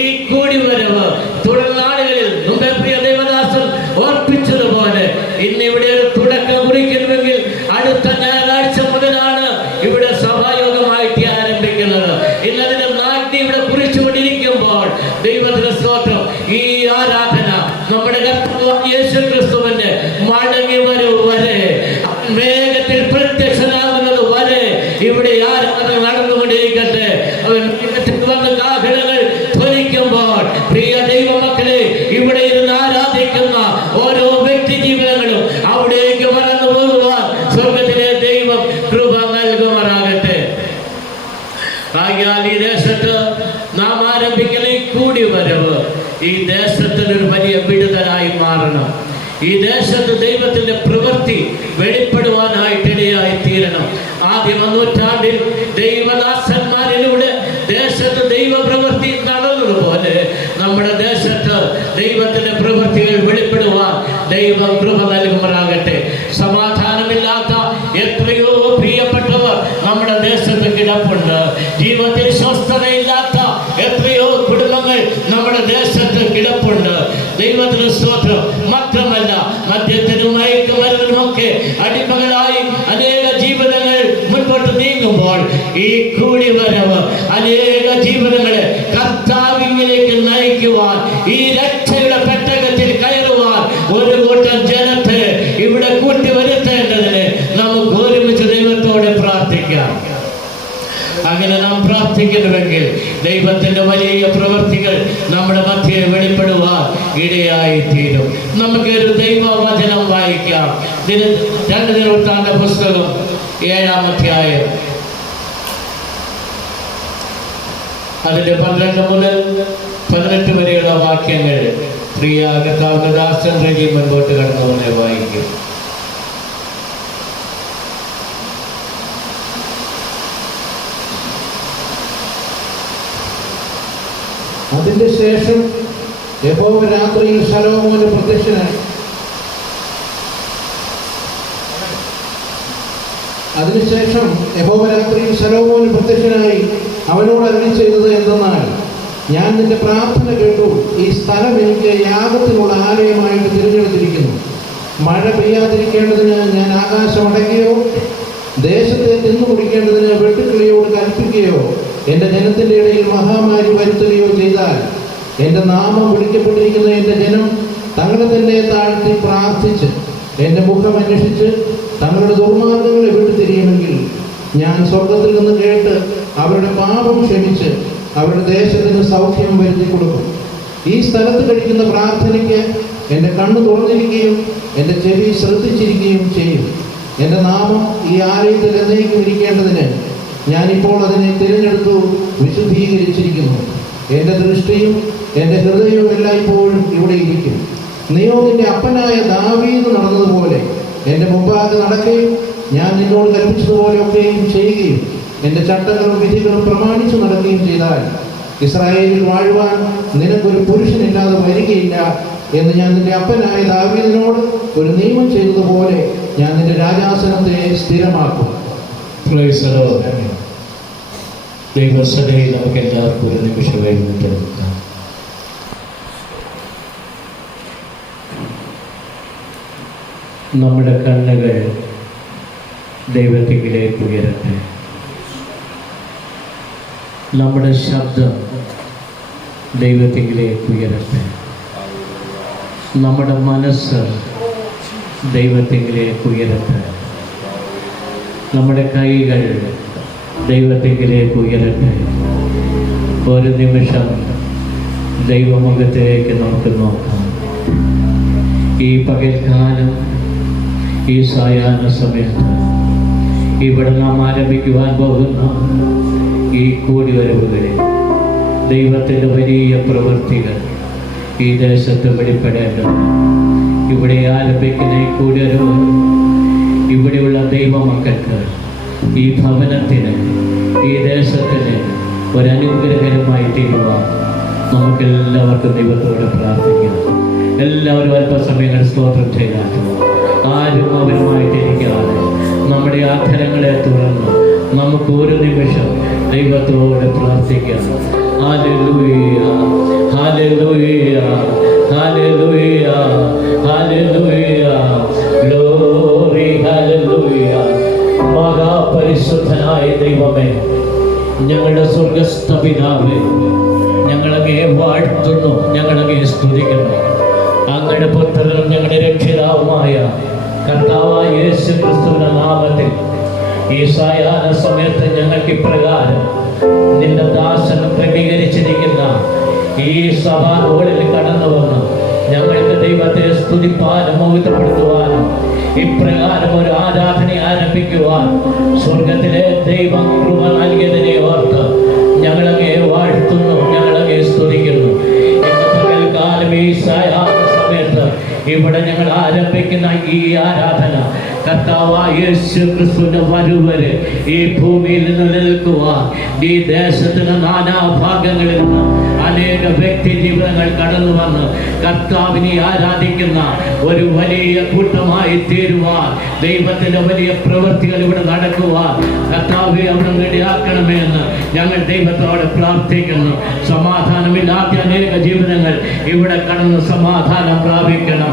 ഈ കൂടിവരവ് തുടർനാളുകളിൽ മുമ്പേ പ്രിയ ദേവദാസൻ ഓർപ്പിച്ചതുപോലെ ഇന്ന് ഇവിടെ ഒരു തുടക്കം കുറിക്കുന്നുവെങ്കിൽ അടുത്ത ഞായറാഴ്ച മുതലാണ് ഇവിടെ സഭായോഗമായിട്ട് ആരംഭിക്കുന്നത്. ഇന്നതിന്റെ നാട്ടി ഇവിടെ കുറിച്ചുകൊണ്ടിരിക്കുമ്പോൾ ദൈവത്തിന്റെ സ്തോത്രം, ഈ ആരാധന നമ്മുടെ കർത്താവായ യേശുക്രിസ്തുവിന്റെ മടങ്ങി വരവ് വരെ, വേഗത്തിൽ പ്രത്യക്ഷനാകുന്നത് വരെ ഇവിടെ ആരാധന നടന്നുകൊണ്ടിരിക്കട്ടെ. അവൻ വന്ന് കാഹളങ്ങൾ ധ്വനിക്കുമ്പോൾ പ്രിയ ദൈവമക്കളെ, ഇവിടെ ഇരുന്ന് ആരാധിക്കുന്ന ഓരോ വ്യക്തി ജീവിതങ്ങളും അവിടേക്ക് മറന്നു പോകുവാൻ സ്വർഗത്തിലെ ദൈവം കൃപ നൽകുമാറാകട്ടെ. ആകയാൽ ഈ ദേശത്ത് നാം ആരംഭിക്കുന്ന ഈ കൂടിവരവ് ഈ ദേശത്തിനൊരു വലിയ വിടുതലായി മാറണം. ഈ ദേശത്ത് ദൈവത്തിന്റെ പ്രവൃത്തി വെളിപ്പെടുവാനായിട്ടിടയായി തീരണം. ആദ്യ നൂറ്റാണ്ടിൽ ദൈവദാസന്മാരിലൂടെ ദേശത്ത് ദൈവപ്രവൃത്തി നടന്നതുപോലെ നമ്മുടെ ദേശത്ത് ദൈവത്തിന്റെ പ്രവൃത്തികൾ വെളിപ്പെടുവാൻ ദൈവം കൃപ നൽകുമാറാകട്ടെ. സമാധാനമില്ലാത്ത എത്രയോ പ്രിയപ്പെട്ടവർ നമ്മുടെ ദേശത്ത് കിടപ്പുണ്ട്. ജീവിതത്തിൽ സ്വസ്ഥതയില്ലാത്ത എത്രയോ കുടുംബങ്ങൾ നമ്മുടെ ദേശത്ത് കിടപ്പുണ്ട്. ദൈവത്തിന് സ്തോത്രം. മാത്രമല്ല, മദ്യത്തിനും മയക്കുമരുന്നിനുമൊക്കെ അടിമകളായി അനേക ജീവിതങ്ങൾ മുൻപോട്ട് നീങ്ങുമ്പോൾ ഈ കൂടിവരവ് അനേക ജീവിതങ്ങളെ കർത്താവിലേക്ക് നയിക്കുവാൻ, ഈ രക്ഷയുടെ പെട്ടകത്തിൽ കയറുവാൻ ഒരു കൂട്ടം ജനത്തെ ഇവിടെ കൂട്ടിവരുത്തേണ്ടതിന് നമുക്ക് ഒരുമിച്ച് ദൈവത്തോടെ പ്രാർത്ഥിക്കാം. അങ്ങനെ നാം പ്രാർത്ഥിക്കുന്നുവെങ്കിൽ ദൈവത്തിന്റെ വലിയ പ്രവൃത്തികൾ നമ്മുടെ മധ്യേ വെളിപ്പെടുവാൻ ഇടയായി തീരും. നമുക്കൊരു ദൈവവചനം വായിക്കാം. 2 ദിനവൃത്താന്ത പുസ്തകം 7-ാം അധ്യായം അതിന്റെ 12 മുതൽ 18 വരെയുള്ള വാക്യങ്ങൾ പ്രിയ കർത്താവിന്റെ ദാസൻ റജി മുൻപോട്ട് കടന്നുകൊണ്ട് വായിക്കും. അതിന്റെ ശേഷം യഹോവ രാത്രിയിൽ ശലോമോന് പ്രത്യക്ഷനായി. അതിനുശേഷം യഹോവ രാത്രിയിൽ ശലോമോന് പ്രത്യക്ഷനായി അവനോട് അരുളി ചെയ്തത് എന്തെന്നാൽ, ഞാൻ നിന്റെ പ്രാർത്ഥന കേട്ടു. ഈ സ്ഥലം എനിക്ക് യാഗത്തിനുള്ള ആലയമായിട്ട് തിരഞ്ഞെടുത്തിരിക്കുന്നു. മഴ പെയ്യാതിരിക്കേണ്ടതിന് ഞാൻ ആകാശം അടയ്ക്കുകയോ ദേശത്തെ തിന്നു കുടിക്കേണ്ടതിന് വെട്ടുക്കിളിയോട് കൽപ്പിക്കുകയോ എൻ്റെ ജനത്തിൻ്റെ ഇടയിൽ മഹാമാരി വരുത്തുകയോ ചെയ്താൽ, എൻ്റെ നാമം വിളിക്കപ്പെട്ടിരിക്കുന്ന എൻ്റെ ജനം തങ്ങളെ തന്നെ താഴ്ത്തി പ്രാർത്ഥിച്ച് എൻ്റെ മുഖം അന്വേഷിച്ച് തങ്ങളുടെ ദുർമാർഗങ്ങളെ വിട്ടുതിരിയുമെങ്കിൽ ഞാൻ സ്വർഗത്തിൽ നിന്ന് കേട്ട് അവരുടെ പാപം ക്ഷമിച്ച് അവരുടെ ദേശത്തിന് സൗഖ്യം വരുത്തി കൊടുക്കും. ഈ സ്ഥലത്ത് കഴിക്കുന്ന പ്രാർത്ഥനയ്ക്ക് എൻ്റെ കണ്ണ് തുറന്നിരിക്കുകയും എൻ്റെ ചെവി ശ്രദ്ധിച്ചിരിക്കുകയും ചെയ്യും. എൻ്റെ നാമം ഈ ആലയത്തിൽ എന്നേക്കും ഇരിക്കേണ്ടതിന് ഞാനിപ്പോൾ അതിനെ തിരഞ്ഞെടുത്തു വിശുദ്ധീകരിച്ചിരിക്കുന്നു. എൻ്റെ ദൃഷ്ടിയും എൻ്റെ ഹൃദയവും എല്ലായ്പ്പോഴും ഇവിടെ ഇരിക്കും. നീയോ നിന്റെ അപ്പനായ ദാവീദ് നടന്നതുപോലെ എൻ്റെ മുമ്പാകെ നടക്കുകയും ഞാൻ നിന്നോട് കൽപ്പിച്ചതുപോലെയൊക്കെയും ചെയ്യുകയും എൻ്റെ ചട്ടങ്ങളും വിധികളും പ്രമാണിച്ചു നടക്കുകയും ചെയ്താൽ ഇസ്രായേലിൽ വാഴുവാൻ നിനക്കൊരു പുരുഷനില്ലാതെ വരികയില്ല എന്ന് ഞാൻ നിന്റെ അപ്പനായ ദാവീദിനോട് ഒരു നിയമം ചെയ്തതുപോലെ ഞാൻ നിന്റെ രാജാസനത്തെ സ്ഥിരമാക്കും. ദൈവസഭയിൽ നമുക്ക് എല്ലാവർക്കും ഒരു നിമിഷം എഴുന്നേൽക്കാം. നമ്മുടെ കണ്ണുകൾ ദൈവത്തിലേക്ക് ഉയരട്ടെ. നമ്മുടെ ശബ്ദം ദൈവത്തിലേക്ക് ഉയരട്ടെ. നമ്മുടെ മനസ്സ് ദൈവത്തിലേക്ക് ഉയരട്ടെ. നമ്മുടെ കൈകൾ ദൈവത്തിലേക്ക് ഉയരട്ടെ. ഒരു നിമിഷം ദൈവമുഖത്തിലേക്ക് നമുക്ക് നോക്കാം. ഈ പകൽക്കാലം, ഈ സായാഹ്ന സമയത്ത് ഇവിടെ നാം ആരംഭിക്കുവാൻ പോകുന്ന ഈ കൂടിവരവുകളിൽ ദൈവത്തിൻ്റെ വലിയ പ്രവൃത്തികൾ ഈ ദേശത്ത് വെളിപ്പെടേണ്ടത്. ഇവിടെ ആരംഭിക്കുന്ന ഈ കൂടിവരവ് ഇവിടെയുള്ള ദൈവമക്കൾക്ക്, ഈ ഭവനത്തിന്, ഈ ദേശത്തിന് ഒരനുഗ്രഹകരമായി തീരുവാൻ നമുക്കെല്ലാവർക്കും ദൈവത്തോട് പ്രാർത്ഥിക്കണം. എല്ലാവരും അല്പസമയങ്ങൾ സ്തോത്രം ചെയ്താൽ ആരും അവരുമായിട്ടിരിക്കാതെ നമ്മുടെ ആധരങ്ങളെ തുറന്ന് നമുക്ക് ഒരു നിമിഷം ദൈവത്തോട് പ്രാർത്ഥിക്കാം. Hallelujah, hallelujah, hallelujah, hallelujah, glory, hallelujah. മഹാപരിശുദ്ധനായ ദൈവമേ, ഞങ്ങളുടെ സ്വർഗസ്ഥ പിതാവേ, ഞങ്ങളങ്ങേ വാഴ്ത്തുന്നു, ഞങ്ങളങ്ങേ സ്തുതിക്കുന്നു. അങ്ങയുടെ പുത്രനും ഞങ്ങളുടെ രക്ഷിതാവുമായ കർത്താവായ യേശു ക്രിസ്തുവിന്റെ നാമത്തിൽ ഈ സായാഹ്ന സമയത്ത് ഞങ്ങൾക്ക് ഇപ്രകാരം നിന്റെ ദാസനം ക്രമീകരിച്ചിരിക്കുന്ന ഈ സഭാ ഹോളിൽ കടന്നു വന്ന് ഞങ്ങൾക്ക് ദൈവത്തെ സ്തുതിപ്പാനും മഹത്വപ്പെടുത്തുവാനും ഇപ്രകാരം ഒരു ആരാധന ആരംഭിക്കുവാൻ സ്വർഗത്തിലെ ദൈവം കൃപ നൽകിയതിനെ ഓർത്ത് ഞങ്ങളങ്ങേ വാഴ്ത്തുന്നു, ഞങ്ങളങ്ങേ സ്തുതിക്കുന്നു. ഇന്ന് പകൽക്കാലം ഈ സായാഹ്ന സമയത്ത് ഇവിടെ ഞങ്ങൾ ആരംഭിക്കുന്ന ഈ ആരാധന കർത്താവായ യേശു ക്രിസ്തുവിന്റെ വരവരെ ഈ ഭൂമിയിൽ നിന്ന് നിൽക്കുവാൻ ഈ ദേശത്തിന് നാനാഭാഗങ്ങളിൽ നിന്ന് അനേക വ്യക്തി ജീവിതങ്ങൾ കടന്നു വന്ന് കർത്താവിനെ ആരാധിക്കുന്ന ഒരു വലിയ കൂട്ടമായി തീരുവാൻ, ദൈവത്തിന്റെ വലിയ പ്രവൃത്തികൾ ഇവിടെ നടക്കുവാൻ കർത്താവെ അവിടെ ഇടയാക്കണമേ എന്ന് ഞങ്ങൾ ദൈവത്തോട് പ്രാർത്ഥിക്കുന്നു. സമാധാനമില്ലാത്ത അനേക ജീവിതങ്ങൾ ഇവിടെ കടന്ന് സമാധാനം പ്രാപിക്കണം.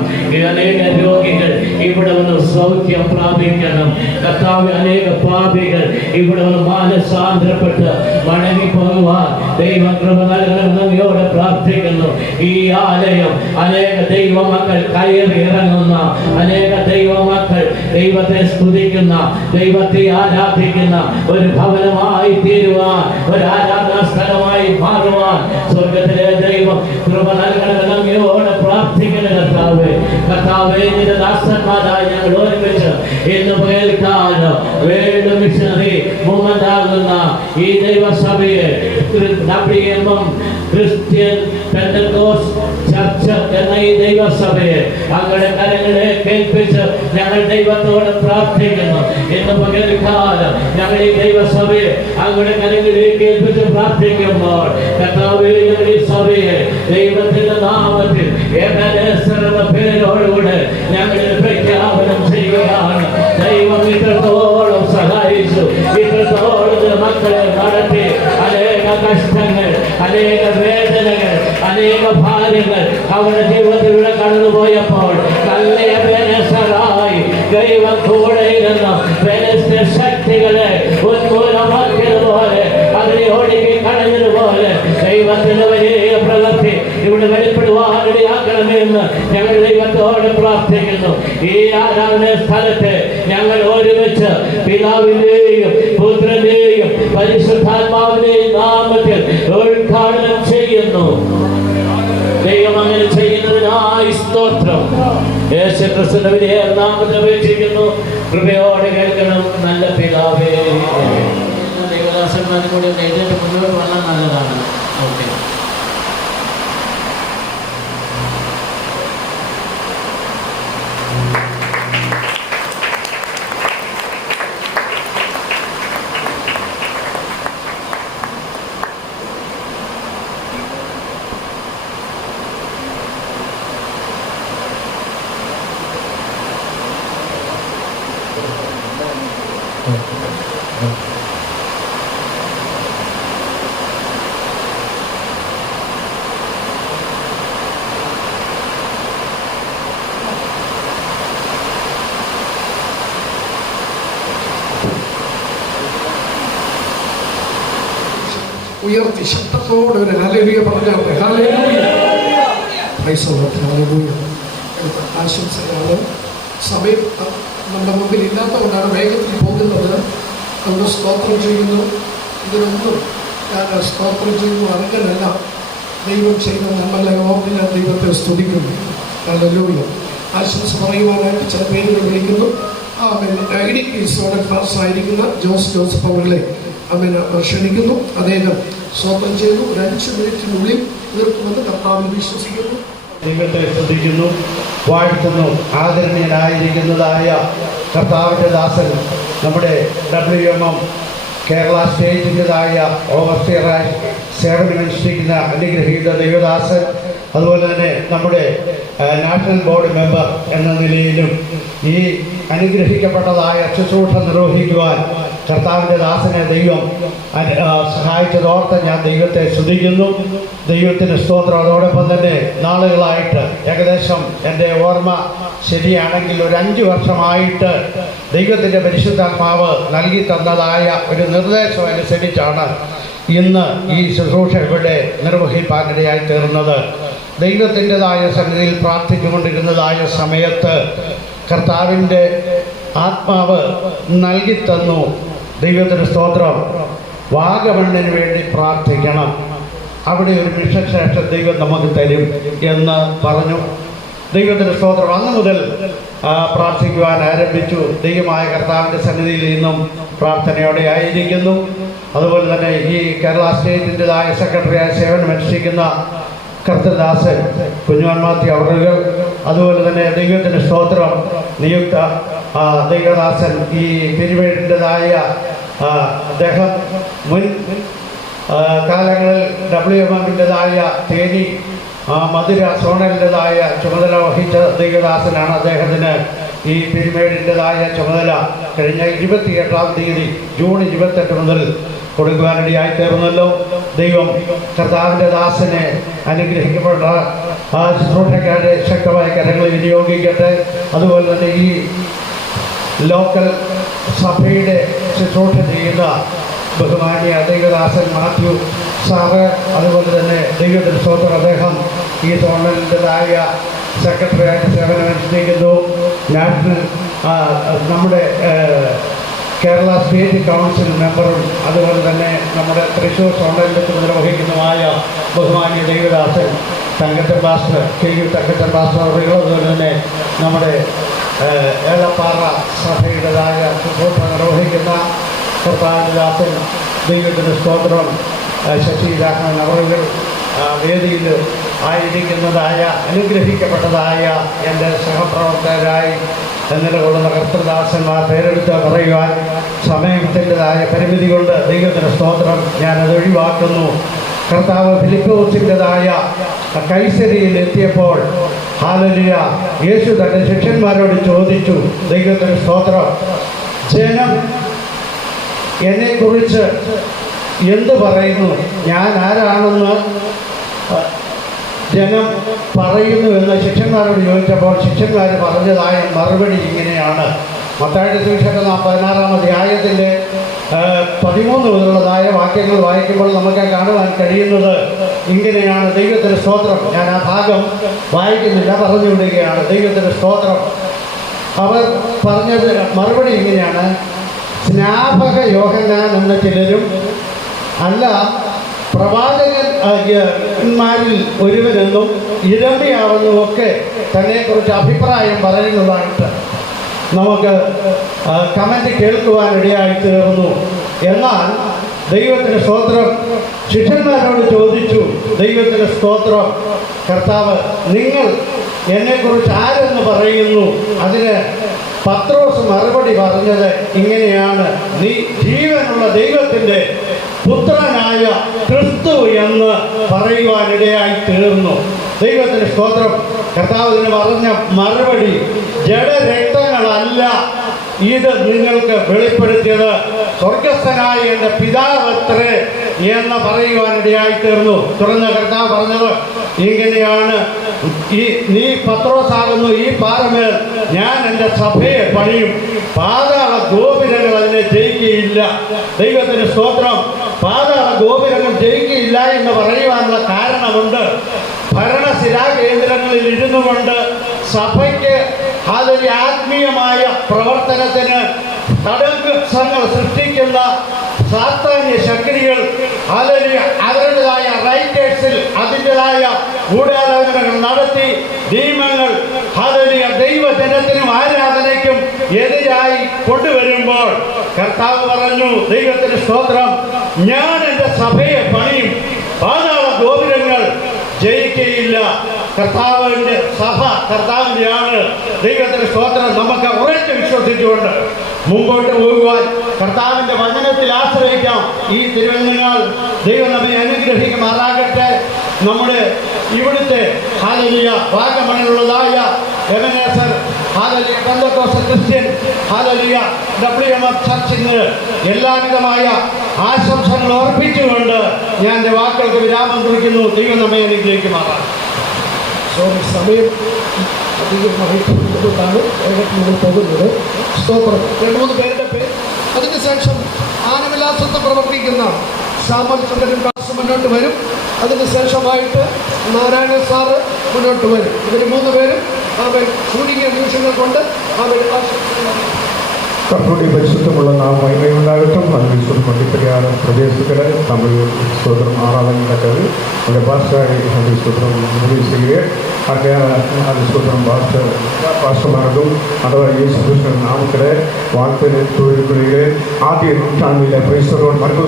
അനേക രോഗികൾ ഇവിടെ വന്ന് സൗഖ്യം പ്രാപിക്കണം. കർത്താവ് അനേക പാപികൾ ഇവിടെ വന്ന് മാനസാന്തരപ്പെട്ട് മടങ്ങി പോകുവാൻ ദൈവം കൃപ നൽകണമെന്നോടെ പ്രാർത്ഥിക്കുന്നു. ഈ ആലയം അനേക ദൈവമക്കൾ കയറി ഇറങ്ങുന്ന, അനേക ദൈവമക്കൾ ദൈവത്തെ സ്തുതിക്കുന്ന, ദൈവത്തെ ആരാധിക്കുന്ന ഒരു ഭവനമായി തീരുവാൻ, ഒരു ആരാധനാ സ്ഥലമായി മാറുവാൻ സ്വർഗത്തിലെ ദൈവം കൃപ നൽകണമെന്നോടെ പ്രാർത്ഥിക്കുന്ന കർത്താവേ. കർത്താവേ, നിന്റെ ദാസന്മാരായി ഞങ്ങൾ ഒരുമിച്ച് ഇന്ന് പകൽക്കാലം വേൾഡ് മിഷണറി മൂവ്മെന്റ് ആകുന്ന ഈ ദൈവസഭയെ ക്രിസ്ത്യൻ പെന്തക്കോസ്റ്റ് ചർച്ച് എന്ന ഈ ദൈവസഭയെ അങ്ങയുടെ കരങ്ങളെ കേൾപ്പിച്ച് ഞങ്ങൾ ദൈവത്തോട് പ്രാർത്ഥിക്കുന്നു. ഇന്ന് പകൽക്കാലം ഞങ്ങൾ ഈ ദൈവസഭയെ അങ്ങയുടെ കരങ്ങളെ കേൾപ്പിച്ച് പ്രാർത്ഥിക്കുമ്പോൾ കർത്താവേ, ഈ സഭയെ ദൈവത്തിന്റെ നാമത്തിൽ എന്ന പേരോടുകൂടെ ഞങ്ങൾ പ്രഖ്യാപനം ചെയ്യുകയാണ്. ദൈവം ഇത്രത്തോളം സഹായിച്ചു, ഇത്രത്തോളം മക്കളെ നടത്തി, അനേക കഷ്ടങ്ങൾ, അനേക വേദനകൾ, അനേക ഭാര്യങ്ങൾ അവരുടെ ജീവിതത്തിലൂടെ കടന്നുപോയപ്പോൾ ദൈവം കൂടെ ഇരുന്ന് ഫെലിസ്ത്യ ശക്തികളെ ഉന്മൂലമാക്കിയതുപോലെ, അതിനെ ഒടുക്കി കളഞ്ഞതുപോലെ ദൈവത്തിന്റെ വലിയ പ്രവൃത്തി ഇവിടെ വെളിപ്പെടുവാനിടയാക്കണമെന്ന് ഞങ്ങൾ ദൈവത്തോട് പ്രാർത്ഥിക്കുന്നു. ഈ ആരാധന സ്ഥലത്ത് ഞങ്ങൾ ഒരുമിച്ച് പിതാവിന്റെയും പുത്രന്റെയും പരിശുദ്ധാത്മാവിന്റെയും നാമത്തിൽ ഉദ്ഘാടനം ചെയ്യുന്നു. ദൈവം അങ്ങനെ ചെയ്യുന്നതിനായി സ്തോത്രം. യേശു ക്രിസ്തുവിന്റെ വലിയ നാമത്തിൽ അപേക്ഷിക്കുന്നു. കൃപയോടെ കേൾക്കണം നല്ല പിതാവേ. ദൈവദാസന്മാരും കൂടി എഴുതിയിട്ട് മുന്നോട്ട് വന്നാൽ നല്ലതാണ്. ഓക്കെ. ഉയർത്തി ശബ്ദത്തോടെ ഒരു ഹല്ലേലൂയ പറഞ്ഞാട്ടെ. Hallelujah. Praise the lord. Hallelujah. ആശംസകളാണ്. സമയം നമ്മുടെ മുമ്പിൽ ഇല്ലാത്തതുകൊണ്ടാണ് വേഗത്തിൽ പോകുന്നത്. നമ്മൾ സ്തോത്രം ചെയ്യുന്നു. ഇതിനൊന്നും ഞാൻ സ്തോത്രം ചെയ്യുന്നു അറിഞ്ഞല്ല, ദൈവം ചെയ്ത നമ്മളെ ഓർമ്മ ഞാൻ ദൈവത്തെ സ്തുതിക്കുന്നു. ഹല്ലേലൂയ. ആശംസ പറയുവാനായിട്ട് ചില പേരുകൾ വിളിക്കുന്നു. ഇടുക്കി സോണൽ ക്ലാസ് ആയിരിക്കുന്ന ജോസഫ് അവരുടെ ക്ഷണിക്കുന്നു. അദ്ദേഹം സ്തോത്രം ചെയ്തു. ഒരു 5 മിനിറ്റിനുള്ളിൽ തീർക്കുമെന്ന് കർത്താവിൽ വിശ്വസിക്കുന്നു. ദൈവത്തെ സ്തുതിക്കുന്നു, വാഴ്ത്തുന്നു. ആദരണീയനായിരിക്കുന്നതായ കർത്താവിൻ്റെ ദാസൻ, നമ്മുടെ WMM കേരള സ്റ്റേറ്റിൻ്റെതായ ഓവർസിയറായി സേവനമനുഷ്ഠിക്കുന്ന അനുഗ്രഹീത ദൈവദാസൻ, അതുപോലെ തന്നെ നമ്മുടെ നാഷണൽ ബോർഡ് മെമ്പർ എന്ന നിലയിലും ഈ അനുഗ്രഹിക്കപ്പെട്ടതായ ശുശ്രൂഷ നിർവഹിക്കുവാൻ കർത്താവിൻ്റെ ദാസനെ ദൈവം സഹായിച്ചതോർത്ത് ഞാൻ ദൈവത്തെ സ്തുതിക്കുന്നു. ദൈവത്തിന് സ്തോത്രം. അതോടൊപ്പം തന്നെ നാളുകളായിട്ട്, ഏകദേശം എൻ്റെ ഓർമ്മ ശരിയാണെങ്കിൽ ഒരു 5 വർഷമായിട്ട് ദൈവത്തിൻ്റെ പരിശുദ്ധാത്മാവ് നൽകി തന്നതായ ഒരു നിർദ്ദേശം അനുസരിച്ചാണ് ഇന്ന് ഈ ശുശ്രൂഷ ഇവിടെ നിർവഹിപ്പാനിടയായി തീർന്നത്. ദൈവത്തിൻ്റെതായ സന്നിധിയിൽ പ്രാർത്ഥിച്ചുകൊണ്ടിരുന്നതായ സമയത്ത് കർത്താവിൻ്റെ ആത്മാവ് നൽകിത്തന്നു. ദൈവത്തിന് സ്തോത്രം. വാഗമണ്ണിന് വേണ്ടി പ്രാർത്ഥിക്കണം, അവിടെ ഒരു മിഷൻ ശേഷം ദൈവം നമുക്ക് തരും എന്ന് പറഞ്ഞു. ദൈവത്തിൻ്റെ സ്തോത്രം. അന്ന് മുതൽ പ്രാർത്ഥിക്കുവാൻ ആരംഭിച്ചു. ദൈവമായ കർത്താവിൻ്റെ സന്നിധിയിൽ നിന്നും പ്രാർത്ഥനയോടെ ആയിരിക്കുന്നു. അതുപോലെ തന്നെ ഈ കേരള സ്റ്റേറ്റിൻ്റെതായ സെക്രട്ടറിയായി സേവനമനുഷ്ഠിക്കുന്ന കർത്തദാസൻ കുഞ്ഞുമാൻ മാത്യു അവറുകൾ, അതുപോലെ തന്നെ ദൈവത്തിൻ്റെ സ്തോത്രം നിയുക്ത ദൈവദാസൻ ഈ പിരിവേടിൻ്റെതായ അദ്ദേഹം മുൻ കാലങ്ങളിൽ WMMൻ്റെതായ തേനി മധുര സോണലിൻ്റെതായ ചുമതല വഹിച്ച ദൈവദാസനാണ്. അദ്ദേഹത്തിന് ഈ പിരിമേടിൻ്റെതായ ചുമതല കഴിഞ്ഞ 28-ാം തീയതി ജൂൺ 28 മുതൽ കൊടുക്കുവാനിടയായി തീർന്നല്ലോ. ദൈവം കർത്താവിൻ്റെ ദാസനെ അനുഗ്രഹിക്കപ്പെട്ട ശുശ്രൂഷക്കാരെ ശക്തമായ കരങ്ങളിൽ വിനിയോഗിക്കട്ടെ. അതുപോലെ തന്നെ ഈ ലോക്കൽ സഭയുടെ ശുശ്രൂഷ ചെയ്യുന്ന ബഹുമാന്യ ദൈവദാസൻ മാത്യു സാറ്, അതുപോലെ തന്നെ ദൈവത്തിന് സ്തോത്രം, അദ്ദേഹം ഈ സോണലിൻ്റെതായ സെക്രട്ടറിയായിട്ട് സേവനമനുഷ്ഠിക്കുന്നു. നാഷണൽ നമ്മുടെ കേരള സ്റ്റേറ്റ് കൗൺസിൽ മെമ്പറും അതുപോലെ തന്നെ നമ്മുടെ തൃശ്ശൂർ സോണലിൻ്റെ ചുമതല വഹിക്കുന്നതുമായ ബഹുമാന്യ ദൈവദാസൻ Thankachan pastor, KU Thankachan pastor അവരുകൾ, അതുപോലെ തന്നെ നമ്മുടെ ഏലപ്പാറ സഭയുടേതായ ശുശ്രൂഷ നിർവഹിക്കുന്ന കർത്താവിൻ്റെ ദാസൻ ദൈവത്തിൻ്റെ സ്തോത്രം ശശിരാഘവൻ അവരുകൾ, വേദിയിൽ ആയിരിക്കുന്നതായ അനുഗ്രഹിക്കപ്പെട്ടതായ എൻ്റെ സഹപ്രവർത്തകരായി നിലകൊള്ളുന്ന കർത്തൃദാസന്മാർ പേരെടുത്ത് പറയുവാൻ സമയത്തിൻ്റെതായ പരിമിതി കൊണ്ട് ദൈവത്തിൻ്റെ സ്തോത്രം ഞാനത് ഒഴിവാക്കുന്നു. കർത്താവ് ഫിലിപ്പോസിൻ്റെതായ കൈസരിയിൽ എത്തിയപ്പോൾ ഹല്ലേലൂയ, യേശു തൻ്റെ ശിഷ്യന്മാരോട് ചോദിച്ചു, ദൈവത്തിൻ്റെ സ്തോത്രം, ജനം എന്നെക്കുറിച്ച് എന്ത് പറയുന്നു, ഞാൻ ആരാണെന്ന് ജനം പറയുന്നു എന്ന് ശിഷ്യന്മാരോട് ചോദിച്ചപ്പോൾ ശിഷ്യന്മാർ പറഞ്ഞതായ മറുപടി ഇങ്ങനെയാണ്. മത്തായിയുടെ സുവിശേഷം 16-ാം അധ്യായത്തിൻ്റെ 13 മുതലുള്ളതായ വാക്യങ്ങൾ വായിക്കുമ്പോൾ നമുക്ക് കാണുവാൻ കഴിയുന്നത് ഇങ്ങനെയാണ്. ദൈവത്തിൻ്റെ സ്തോത്രം. ഞാൻ ആ ഭാഗം വായിക്കുന്നില്ല, പറഞ്ഞുവിടുകയാണ്. ദൈവത്തിൻ്റെ സ്തോത്രം. അവർ പറഞ്ഞത് മറുപടി ഇങ്ങനെയാണ്: സ്നാപക യോഹന്നാൻ എന്ന ചിലരും, അല്ല പ്രവാചകന്മാരിൽ ഒരുവനെന്നും ഇരമ്യാവെന്നുമൊക്കെ തന്നെക്കുറിച്ച് അഭിപ്രായം പറയുന്നതായിട്ട് നമുക്ക് കമൻറ്റ് കേൾക്കുവാനിടയായി തീർന്നു. എന്നാൽ ദൈവത്തിൻ്റെ സ്തോത്രം ശിഷ്യന്മാരോട് ചോദിച്ചു, ദൈവത്തിൻ്റെ സ്തോത്രം, കർത്താവ്, നിങ്ങൾ എന്നെക്കുറിച്ച് ആരെന്ന് പറയുന്നു? അതിന് പത്രോസ് മറുപടി പറഞ്ഞത് ഇങ്ങനെയാണ്: നീ ജീവനുള്ള ദൈവത്തിൻ്റെ പുത്രനായ ക്രിസ്തു എന്ന് പറയുവാനിടയായി തീർന്നു. ദൈവത്തിൻ്റെ സ്തോത്രം. കർത്താവിന് പറഞ്ഞ മറുപടി ജഡരക്തങ്ങളല്ല ഇത് നിങ്ങൾക്ക് വെളിപ്പെടുത്തിയത് സ്വർഗസ്ഥനായ എൻ്റെ പിതാവത്രേ എന്ന് പറയുവാനിടയായി തീർന്നു. തുടർന്ന് കർത്താവ് പറഞ്ഞത് ഇങ്ങനെയാണ്, നീ പത്രോസാകുന്നു, ഈ പാറമേൽ ഞാൻ എൻ്റെ സഭയെ പണിയും, പാതാള ഗോപുരങ്ങൾ അതിനെ ജയിക്കുകയില്ല. ദൈവത്തിന് സ്തോത്രം. പാതാള ഗോപുരങ്ങൾ ജയിക്കുകയില്ല എന്ന് പറയുവാനുള്ള കാരണമുണ്ട്. ഭരണശിലാ കേന്ദ്രങ്ങളിൽ ഇരുന്നു കൊണ്ട് സഭയ്ക്ക് അതൊരു ആത്മീയമായ പ്രവർത്തനത്തിന് തടസ്സങ്ങൾ സൃഷ്ടിക്കുന്ന സാത്താന്യ ശക്തികൾ അവരുടേതായ റൈറ്റേഴ്സിൽ അതിൻ്റെതായ ഗൂഢാലോചനകൾ നടത്തി നിയമങ്ങൾ ദൈവജനത്തിനും ആരാധനയ്ക്കും എതിരായി കൊണ്ടുവരുമ്പോൾ കർത്താവ് പറഞ്ഞു, ദൈവത്തിന് സ്തോത്രം, ഞാൻ എൻ്റെ സഭയെ പണിയും, പാതാള ഗോപുരങ്ങൾ ജയിക്കുകയില്ല. കർത്താവിൻ്റെ സഭ കർത്താവിൻ്റെയാണ്. ദൈവത്തിന് സ്തോത്രം. നമുക്ക് ഉറച്ചു വിശ്വസിച്ചുകൊണ്ട് മുമ്പോട്ട് പോകുവാൻ കർത്താവിൻ്റെ വചനത്തിൽ ആശ്രയിക്കാം. ഈ തിരുവനന്തപുരം ദൈവം നമ്മെ അനുഗ്രഹിക്കുമാറാകട്ടെ. നമ്മുടെ ഇവിടുത്തെ ഹാലലിയ വാഗമണിലുള്ളതായ എബനേസർ ഹാലലിയ പെന്തക്കോസ്തൽ ക്രിസ്ത്യൻ ഹാലലിയ WMF ചർച്ചിന് എല്ലാവിധമായ ആശംസകൾ അർപ്പിച്ചുകൊണ്ട് ഞാൻ എൻ്റെ വാക്കുകൾക്ക് വിരാമം കുറിക്കുന്നു. ദൈവം നമ്മെ അനുഗ്രഹിക്കുമാറാണ്. സമയം അധികമായിട്ടാണ് വേഗത്തിൽ പോകുന്നത്. സ്തോത്രം. 2-3 പേരുടെ പേര്. അതിനുശേഷം ആനവിലാസത്തെ പ്രവർത്തിക്കുന്ന ശ്യാമൽ ചന്ദ്രൻ ദാസ് മുന്നോട്ട് വരും. അതിനുശേഷമായിട്ട് നാരായണ സാറ് മുന്നോട്ട് വരും. ഇവർ 3 പേരും അവർ ചൂടിയ നിമിഷങ്ങൾ കൊണ്ട് അവർ കർത്തൃடைய പരിശുദ്ധമുള്ള നാം മഹിമയുണ്ടാകട്ടും. അതിന് കൊണ്ടിപ്പരിയാറ് പ്രദേശത്തിലെ തമിഴ് സ്തോത്രം ആരാധന നടക്കുന്നത് നമ്മുടെ ഭാഷയായി അതിൻ്റെ സ്തോത്രം ചെയ്യുക. அது ஸ்தோத்திரம் பாஸ்டமானதும் அதோட இயேசு கிறிஸ்துவின் நாமத்தில் வாழ்த்து தொழில்களில் ஆதிய நூற்றாண்டில் பிரைஸ்தரோடு மருத்துவ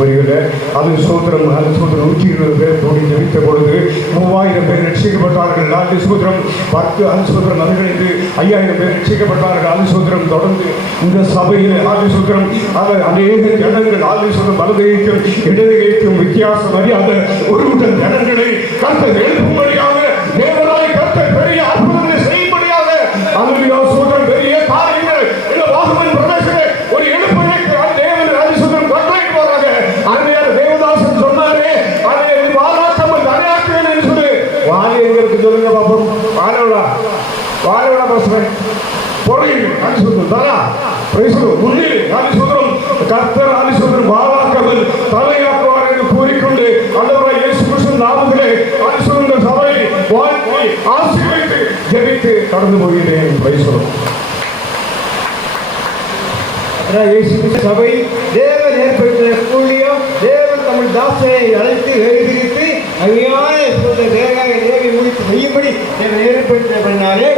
வரிகளில் அது ஸ்தோத்திரம் 120 பேர் கூடி ஜெபித்த பொழுது 3000 பேர் ரட்சிக்கப்பட்டார்கள். அது ஸ்தோத்திரம் 10 அது ஸ்தோத்திரம் அதுகளில் 5000 பேர் ரட்சிக்கப்பட்டார்கள். அது ஸ்தோத்திரம் தொடர்ந்து இந்த சபையில் அது ஸ்தோத்திரம் அநேக ஜனங்கள் அது ஸ்தோத்திரம் வலதுகைக்கும் இடதுகைக்கும் வித்தியாசம் அறியாத ஒரு கூட்டம் ஜனங்களை கர்த்தர் எழுப்பும்படியாக தேவனாய் கர்த்தர் பெரிய அற்புதங்களை செய்யும்படியாக அல்லேலூயா ஸ்தோத்திரம் பெரிய காரியங்கள் இந்த வாசமன் பிரதேசத்திலே ஒரு எழுப்புதலுக்கு தேவன் ராஜசுதன் கட்டளையிட்டு போறாங்க. அருமையான தேவதாசன் சொன்னாரே, அதை வாழாக்காமல் தடையாக்குவேன் என்று சொல்லி வாழை எங்க இருக்கு சொல்லுங்க பாப்போம். வாழை பசுவன் பொருள் ராஜசுதன் தரா பிரைசுதன் முன்னில் ராஜசுதன் கர்த்தர் ராஜசுதன் வாழாக்காமல் தலையாக்குவார் என்று கூறிக்கொண்டு ஆண்டவராகிய இயேசு கிறிஸ்துவின் நாமத்திலே ராஜசுதன் சபையை வாழ்த்தி ஆசீர்வதித்து ஜெபித்து கடந்து போகிறேன். பிரைசுதன் சபை தேவன் ஏற்படுத்திய ஊழியம் தேவன் தமிழ் தாசனை அழைத்து எழுதிவித்து அருமையான தேவை முடித்து செய்யும்படி ஏற்படுத்தினாலே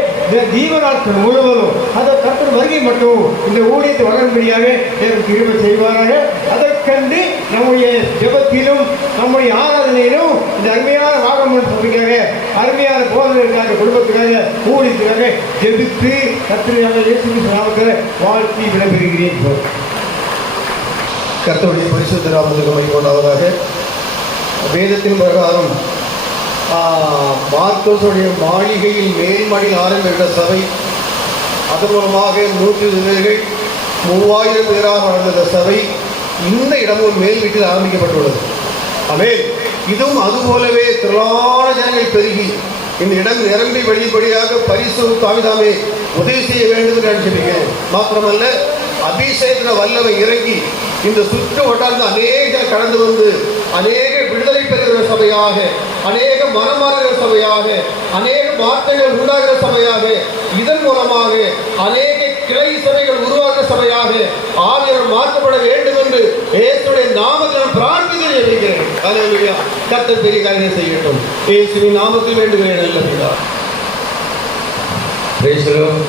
ஜீவநாட்கள் முழுவதும் அதை கர்த்தர் வருகை மட்டும் இந்த ஊழியத்தை வளரும்படியாக தேவன் கிருபை செய்வாராக. அதற்கண்டு நம்முடைய ஜெபத்திலும் நம்முடைய ஆராதனையிலும் இந்த அருமையான வாகமன் சபைக்காக அருமையான போதனைக்காக குடும்பத்துக்காக ஊழியத்துக்காக ஜெபித்து கர்த்தருடைய இயேசு கிறிஸ்து நாமத்தில் வாழ்த்தி விடைபெறுகிறேன். கர்த்தருடைய பரிசுத்த நாமத்துக்கு மகிமை உண்டாவதாக. வேதத்தின் பிரகாரம் மார்க்கோசுடைய மாளிகையில் மேல்மடியில் ஆரம்பித்த சபை, அதன் மூலமாக 120 பேர்கள் 3000 பேராக வளர்ந்த சபை இந்த இடமும் மேல் வீட்டில் ஆரம்பிக்கப்பட்டுள்ளது. ஆமென். இதுவும் அதுபோலவே திரளான ஜனங்கள் பெருகி இந்த இடம் நிரம்பி வழிபடியாக பரிசு தாவிதாமே உதவி செய்ய வேண்டும் என்று நினைச்சிருக்கேன். மாத்திரமல்ல, அபிஷேகத்தின வல்லமை இறங்கி இந்த சுற்று வட்டார்ந்து அநேக கடந்து வந்து அநேக விடுதலை பெறுகிற சபையாக, அநேக மனமாறுகிற சபையாக, அநேக வார்த்தைகள் உண்டாகிற சபையாக, இதன் மூலமாக அநேக கிளை சபைகள் உருவாகிற சபையாக ஆவியானவர் மாற்றப்பட வேண்டும் என்று இயேசுவின் நாமத்தில் பிரார்த்தனை செய்கிறேன். அல்லேலூயா. கர்த்தர் பெரிய காரியத்தை செய்யட்டும். இயேசுவின் நாமத்தில் வேண்டுகிறேன். நல்ல பிதாவே.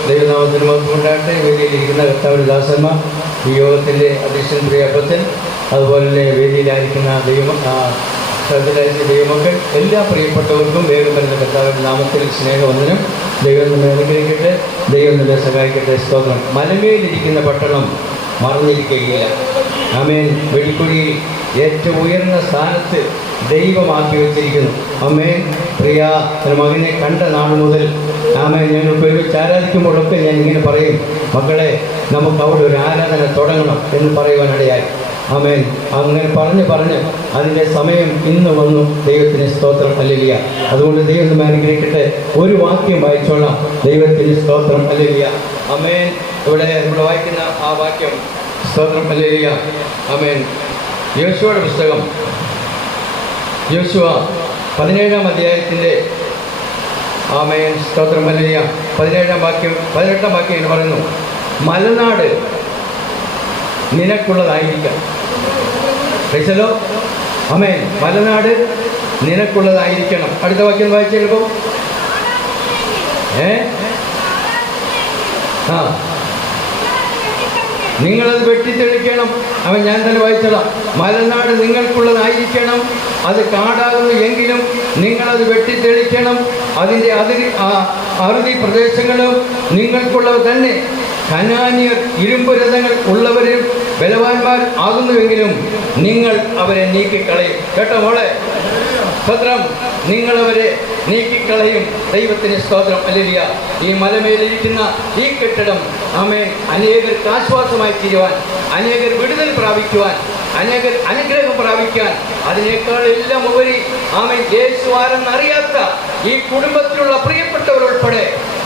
ദൈവനാമത്തിന് മഹത്വമുണ്ടാകട്ടെ. വേദിയിലിരിക്കുന്ന കർത്താവിന്റെ ദാസന്മാർ, ഈ യോഗത്തിൻ്റെ അധ്യക്ഷൻ പ്രിയ അപ്പച്ചൻ, അതുപോലെ തന്നെ വേദിയിലായിരിക്കുന്ന ദൈവമക്കൾ, എല്ലാ പ്രിയപ്പെട്ടവർക്കും വേഗം വരുന്ന കർത്താവിന്റെ നാമത്തിൽ സ്നേഹവന്ദനം. ദൈവം നമ്മെ അനുഗ്രഹിക്കട്ടെ, ദൈവം നമ്മെ സഹായിക്കട്ടെ. സ്തോത്രം. മലമേലിരിക്കുന്ന പട്ടണം മറന്നിരിക്കുകയില്ല. ആമേൻ. വെടിക്കുഴിയിൽ ഏറ്റവും ഉയർന്ന സ്ഥാനത്ത് ദൈവമാക്കി വെച്ചിരിക്കുന്നു. ആമേൻ. പ്രിയ മകനെ കണ്ട നാൾ മുതൽ ആമേൻ. ഞങ്ങൾക്ക് ഒരുമിച്ച് ആരാധിക്കുമ്പോഴൊക്കെ ഞാൻ ഇങ്ങനെ പറയും, മക്കളെ നമുക്ക് അവിടെ ഒരു ആരാധന തുടങ്ങണം എന്ന് പറയുവാനിടയായി. ആമേൻ. അങ്ങനെ പറഞ്ഞ് അതിൻ്റെ സമയം ഇന്ന് വന്നു. ദൈവത്തിന് സ്തോത്രം, ഹല്ലേലൂയ. അതുകൊണ്ട് ദൈവം നമ്മെ അനുഗ്രഹിക്കട്ടെ. ഒരു വാക്യം വായിച്ചോളാം. ദൈവത്തിന് സ്തോത്രം, ഹല്ലേലൂയ. ആമേൻ. ഇവിടെ നമ്മൾ വായിക്കുന്ന ആ വാക്യം, സ്തോത്രം, ഹല്ലേലൂയ. ആമേൻ. യോശുവയുടെ പുസ്തകം, യോശുവ 17-ാം അധ്യായത്തിൻ്റെ, ആമേൻ, സ്തോത്രം, ഹല്ലേലൂയ, 17-ാം വാക്യം 18-ാം വാക്യം എന്ന് പറയുന്നു, മലനാട് നിനക്കുള്ളതായിരിക്കണം. പ്രൈസലോ, ആമേൻ. മലനാട് നിനക്കുള്ളതായിരിക്കണം. അടുത്ത വാക്യം വായിച്ചു ചിലപ്പോൾ നിങ്ങളത് വെട്ടിത്തെളിക്കണം. അവൻ ഞാൻ തന്നെ വായിച്ചതാ. മലനാട് നിങ്ങൾക്കുള്ളതായിരിക്കണം, അത് കാടാകുന്നു എങ്കിലും നിങ്ങളത് വെട്ടിത്തെളിക്കണം. അതിൻ്റെ അറുതി പ്രദേശങ്ങളും നിങ്ങൾക്കുള്ളവ തന്നെ. കനാന്യർ ഇരുമ്പ് രഥങ്ങൾ ഉള്ളവരും ബലവാന്മാർ ആകുന്നുവെങ്കിലും നിങ്ങൾ അവരെ നീക്കിക്കളയും. കേട്ടോ മോളെ, സ്തോത്രം. നിങ്ങളവരെ നീക്കിക്കളയും. ദൈവത്തിന് സ്തോത്രം, ഹല്ലേലൂയ. ഈ മലമേലിരിക്കുന്ന ഈ കെട്ടിടം, ആമേൻ, അനേകർക്ക് ആശ്വാസമായി തീരുവാൻ, അനേകർ വിടുതൽ പ്രാപിക്കുവാൻ, അനേകർ അനുഗ്രഹം പ്രാപിക്കാൻ, അതിനേക്കാൾ എല്ലാം ഉപരി, ആമേൻ, യേശുവാരെന്നറിയാത്ത ഈ കുടുംബത്തിലുള്ള പ്രിയപ്പെട്ടവർ ഉൾപ്പെടെ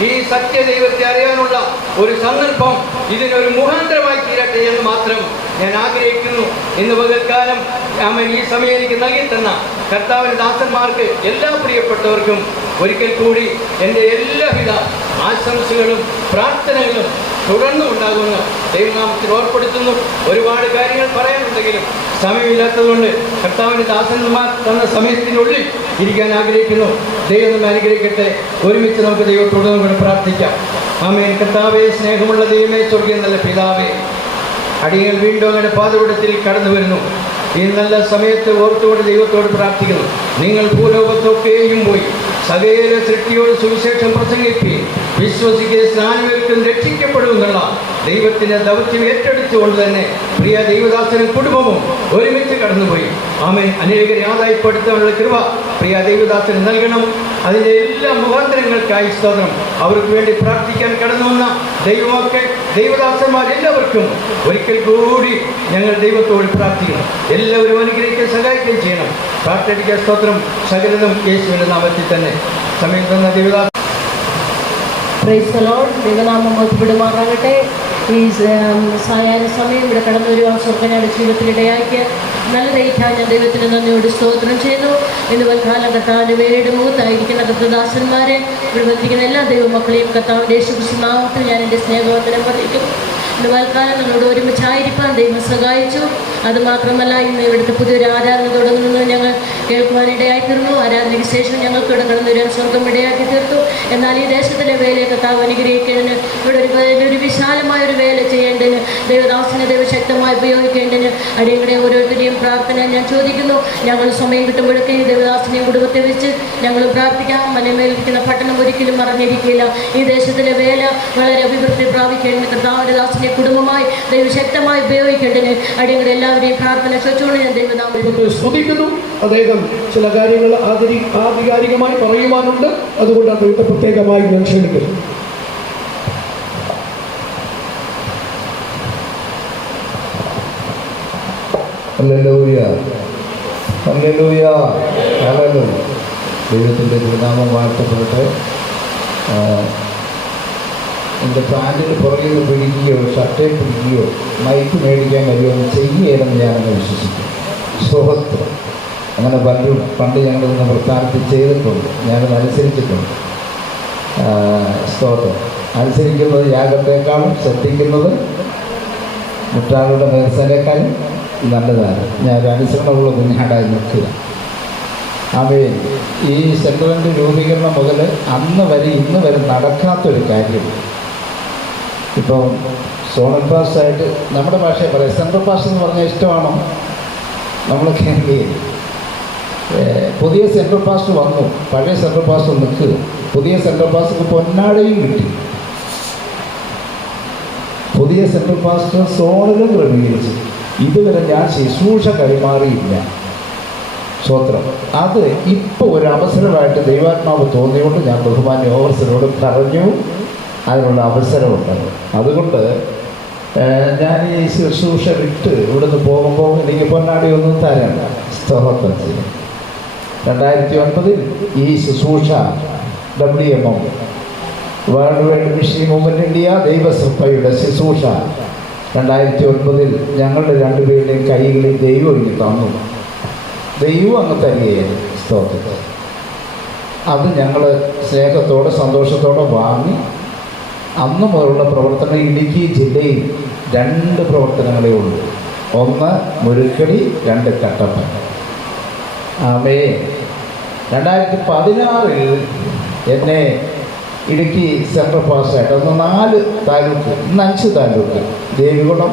ഈ സത്യദൈവത്തെ അറിയാനുള്ള ഒരു സന്ദർഭം ഇതിനൊരു മുഖാന്തരമായി തീരട്ടെ എന്ന് മാത്രം ഞാൻ ആഗ്രഹിക്കുന്നു. ഇന്ന് പകൽക്കാലം, ആമേൻ, ഈ സമയം എനിക്ക് നൽകി തന്ന കർത്താവിൻ്റെ ദാസന്മാർക്ക്, എല്ലാ പ്രിയപ്പെട്ടവർക്കും ഒരിക്കൽ കൂടി എൻ്റെ എല്ലാവിധ ആശംസകളും പ്രാർത്ഥനകളും തുടർന്നും ഉണ്ടാകുന്ന ദൈവനാമത്തിൽ ഓർപ്പെടുത്തുന്നു. ഒരുപാട് കാര്യങ്ങൾ പറയാനുണ്ടെങ്കിലും സമയമില്ലാത്തതുകൊണ്ട് കർത്താവിൻ്റെ ദാസന്മാർ തന്ന സമയത്തിനുള്ളിൽ ഇരിക്കാൻ ആഗ്രഹിക്കുന്നു. ദൈവം നമ്മെ അനുഗ്രഹിക്കട്ടെ. ഒരുമിച്ച് നമുക്ക് ദൈവത്തോട് നമുക്ക് പ്രാർത്ഥിക്കാം. ആമേൻ. കർത്താവേ, സ്നേഹമുള്ള ദൈവമേ, സ്വർഗീയ നല്ല പിതാവേ, അടിയങ്ങൾ വീണ്ടും അങ്ങയുടെ പാദപീഠത്തിൽ കടന്നു വരുന്നു. ഈ നല്ല സമയത്ത് ഓർത്തുകൊണ്ട് ദൈവത്തോട് പ്രാർത്ഥിക്കുന്നു. നിങ്ങൾ ഭൂലോകത്തൊക്കെയും പോയി സകല സൃഷ്ടിയോട് സുവിശേഷം പ്രസംഗിക്കുകയും വിശ്വസിക്കുകയും സ്നാനമേൽക്കും രക്ഷിക്കപ്പെടുമെന്നുള്ള ദൈവത്തിൻ്റെ ദൗത്യം ഏറ്റെടുത്തുകൊണ്ട് തന്നെ പ്രിയ ദൈവദാസനും കുടുംബവും ഒരുമിച്ച് കടന്നുപോയി. ആമേൻ. അനേകരെ ആദായപ്പെടുത്താനുള്ള കൃപ പ്രിയ ദൈവദാസന് നൽകണം. അതിൻ്റെ എല്ലാ മുഖാന്തരങ്ങൾക്കായി സ്തോത്രം. അവർക്ക് വേണ്ടി പ്രാർത്ഥിക്കാൻ കടന്നു വന്ന ദൈവമക്കൾ, ദൈവദാസന്മാരെല്ലാവർക്കും ഒരിക്കൽ കൂടി ഞങ്ങൾ ദൈവത്തോട് പ്രാർത്ഥിക്കണം. എല്ലാവരും അനുഗ്രഹിക്കാൻ സഹായിക്കുകയും ചെയ്യണം. പ്രാർത്ഥിക്കാൻ സ്തോത്രം. സകലതും യേശുവിൻ്റെ നാമത്തിൽ തന്നെ. സമയം തന്ന ദൈവദാസ, പ്രൈസ് ദി ലോർഡ്. ദൈവനാമം മഹത്വപ്പെടുമാറാകട്ടെ. ഈ സായാഹ്ന സമയം ഇവിടെ കടന്നു വരുവാൻ സ്വർഗ്ഗനാട് ജീവിതത്തിലിടയാക്കിയ നല്ല ദൈവം ഞാൻ ദൈവത്തിന് നന്ദിയോട് സ്തോത്രം ചെയ്യുന്നു. ഇന്ന് വൽക്കാലം കർത്താവിൻ്റെ വേലയുടെ മുഖത്തായിരിക്കുന്ന കർത്തദാസന്മാരെ, ഇവിടെ വന്നിരിക്കുന്ന എല്ലാ ദൈവമക്കളെയും കർത്താവിൻ്റെ യേശുക്രിസ്തു നാമത്തിൽ ഞാൻ എൻ്റെ സ്നേഹവന്ദനം അറിയിക്കുന്നു. ഇന്ന് വൽക്കാലം നിങ്ങളോട് ഒരുമിച്ചായിരിക്കാൻ ദൈവം സഹായിച്ചു. അതുമാത്രമല്ല, ഇന്ന് ഇവിടുത്തെ പുതിയൊരു ആരാധന തുടങ്ങുന്നത് ഞങ്ങൾ കേൾക്കുവാനിടയായിത്തീർന്നു. ആരാധനയ്ക്ക് ശേഷം ഞങ്ങൾക്ക് ഇവിടെ കടന്നു വരാൻ സ്വർഗം ഇടയാക്കി തീർത്തു. എന്നാൽ ഈ ദേശത്തിലെ വേലയെ കർത്താവ് അനുഗ്രഹിക്കേണ്ടതിന്, ഇവിടെ ഒരു വിശാലമായൊരു വേല ചെയ്യേണ്ടതിന്, ദൈവദാസനെ ദൈവശക്തമായി ഉപയോഗിക്കേണ്ടതിന് അടിയങ്ങളെ ഓരോരുത്തരെയും പ്രാർത്ഥന ഞാൻ ചോദിക്കുന്നു. ഞങ്ങൾ സമയം കിട്ടുമ്പോഴൊക്കെ ഈ ദൈവദാസനെയും കുടുംബത്തെ വെച്ച് ഞങ്ങൾ പ്രാർത്ഥിക്കാം. മലമേലിരിക്കുന്ന പട്ടണം ഒരിക്കലും മറഞ്ഞിരിക്കില്ല. ഈ ദേശത്തിലെ വേല വളരെ അഭിവൃദ്ധി പ്രാപിക്കേണ്ടതിന് കർത്താവിൻ്റെ ദാസനെ കുടുംബമായി ദൈവശക്തമായി ഉപയോഗിക്കേണ്ടതിന് അടിയങ്ങളെ എല്ലാവരെയും പ്രാർത്ഥന ചോദിച്ചുകൊണ്ട് ഞാൻ ദൈവത്തെ സ്തുതിക്കുന്നു. അദ്ദേഹം ചില കാര്യങ്ങൾ ആധികാരികമായി പറയുവാനുണ്ട്. അതുകൊണ്ട് അദ്ദേഹത്തെ പ്രത്യേകമായി ഞാൻ ക്ഷണിക്കുന്നു. Hallelujah, hallelujah, hallelujah. ദൈവത്തിൻ്റെ തിരുനാമം വാഴ്ത്തപ്പെടട്ടെ. എൻ്റെ പാൻറ്റിൽ പുറകിൽ പിടിക്കുകയോ ഷർട്ടേ പിടിക്കുകയോ മൈക്ക് മേടിക്കാൻ കഴിയുമെന്ന് ചെയ്യുകയെന്ന് ഞാനങ്ങ് വിശ്വസിക്കും. സ്വഹത്വം അങ്ങനെ പണ്ട് ഞങ്ങളിന്ന് പ്രസ്ഥാനത്തിൽ ചെയ്തിട്ടുണ്ട്. ഞാനത് അനുസരിച്ചിട്ടുണ്ട്. സ്തോത്രം. അനുസരിക്കുന്നത് യാഗത്തേക്കാളും ശ്രദ്ധിക്കുന്നത് മുട്ടാളുടെ നേർച്ചനേക്കാളും നല്ലതാണ്. ഞാനൊരു അനുസരണമുള്ള കുഞ്ഞാടായി നിൽക്കുക. ആമേൻ. ഈ സെൻട്രലിൻ്റെ രൂപീകരണം മുതൽ അന്ന് വരെ ഇന്ന് വരെ നടക്കാത്തൊരു കാര്യം. ഇപ്പോൾ സോണൽ പാസ്സായിട്ട് നമ്മുടെ ഭാഷയെ പറയാം. സെൻട്രൽ പാസ് എന്ന് പറഞ്ഞാൽ ഇഷ്ടമാണോ? നമ്മൾ കേരളീയർ. പുതിയ സെൻട്രൽ പാസ് വന്നു, പഴയ സെൻട്രൽ പാസ് നിൽക്കുക. പുതിയ സെൻട്രൽ പാസ്ക്ക് പൊന്നാടയും കിട്ടി. പുതിയ സെൻട്രൽ പാസ് സോണിലും ക്രമീകരിച്ചു. ഇതുവരെ ഞാൻ ശുശ്രൂഷ കൈമാറിയില്ല. സ്വത്രം. അത് ഇപ്പോൾ ഒരു അവസരമായിട്ട് ദൈവാത്മാവ് തോന്നിയുകൊണ്ട് ഞാൻ ബഹുമാന്യ ഓവർസിനോട് പറഞ്ഞു അതിനുള്ള അവസരമുണ്ട്. അതുകൊണ്ട് ഞാൻ ഈ ശുശ്രൂഷ വിട്ട് ഇവിടുന്ന് പോകുമ്പോൾ എനിക്ക് പൊന്നാടി ഒന്നും തരണ്ട. സ്തോത്രം ചെയ്യും. 2009 ഈ ശുശ്രൂഷ WMO world wide mission movement India ദൈവസഭയുടെ ശുശ്രൂഷ 2009 ഞങ്ങളുടെ രണ്ടുപേരുടെയും കൈകളിൽ ദൈവം ഇനി തന്നു. ദൈവം അങ്ങ് തരികയായിരുന്നു. സ്തോത്രം. അത് ഞങ്ങൾ സ്നേഹത്തോടെ സന്തോഷത്തോടെ വാങ്ങി അന്ന് മുതലുള്ള പ്രവർത്തനം ഇടുക്കി ജില്ലയിൽ 2 പ്രവർത്തനങ്ങളേ ഉള്ളൂ. 1 മുരുക്കടി, 2 കട്ടപ്പന. ആമേ. 2016 എന്നെ ഇടുക്കി സെൻട്രൽ പാസ്സായിട്ട് അന്ന് 4 താലൂക്ക്, ഇന്ന് 5 താലൂക്ക്, ദേവികുളം,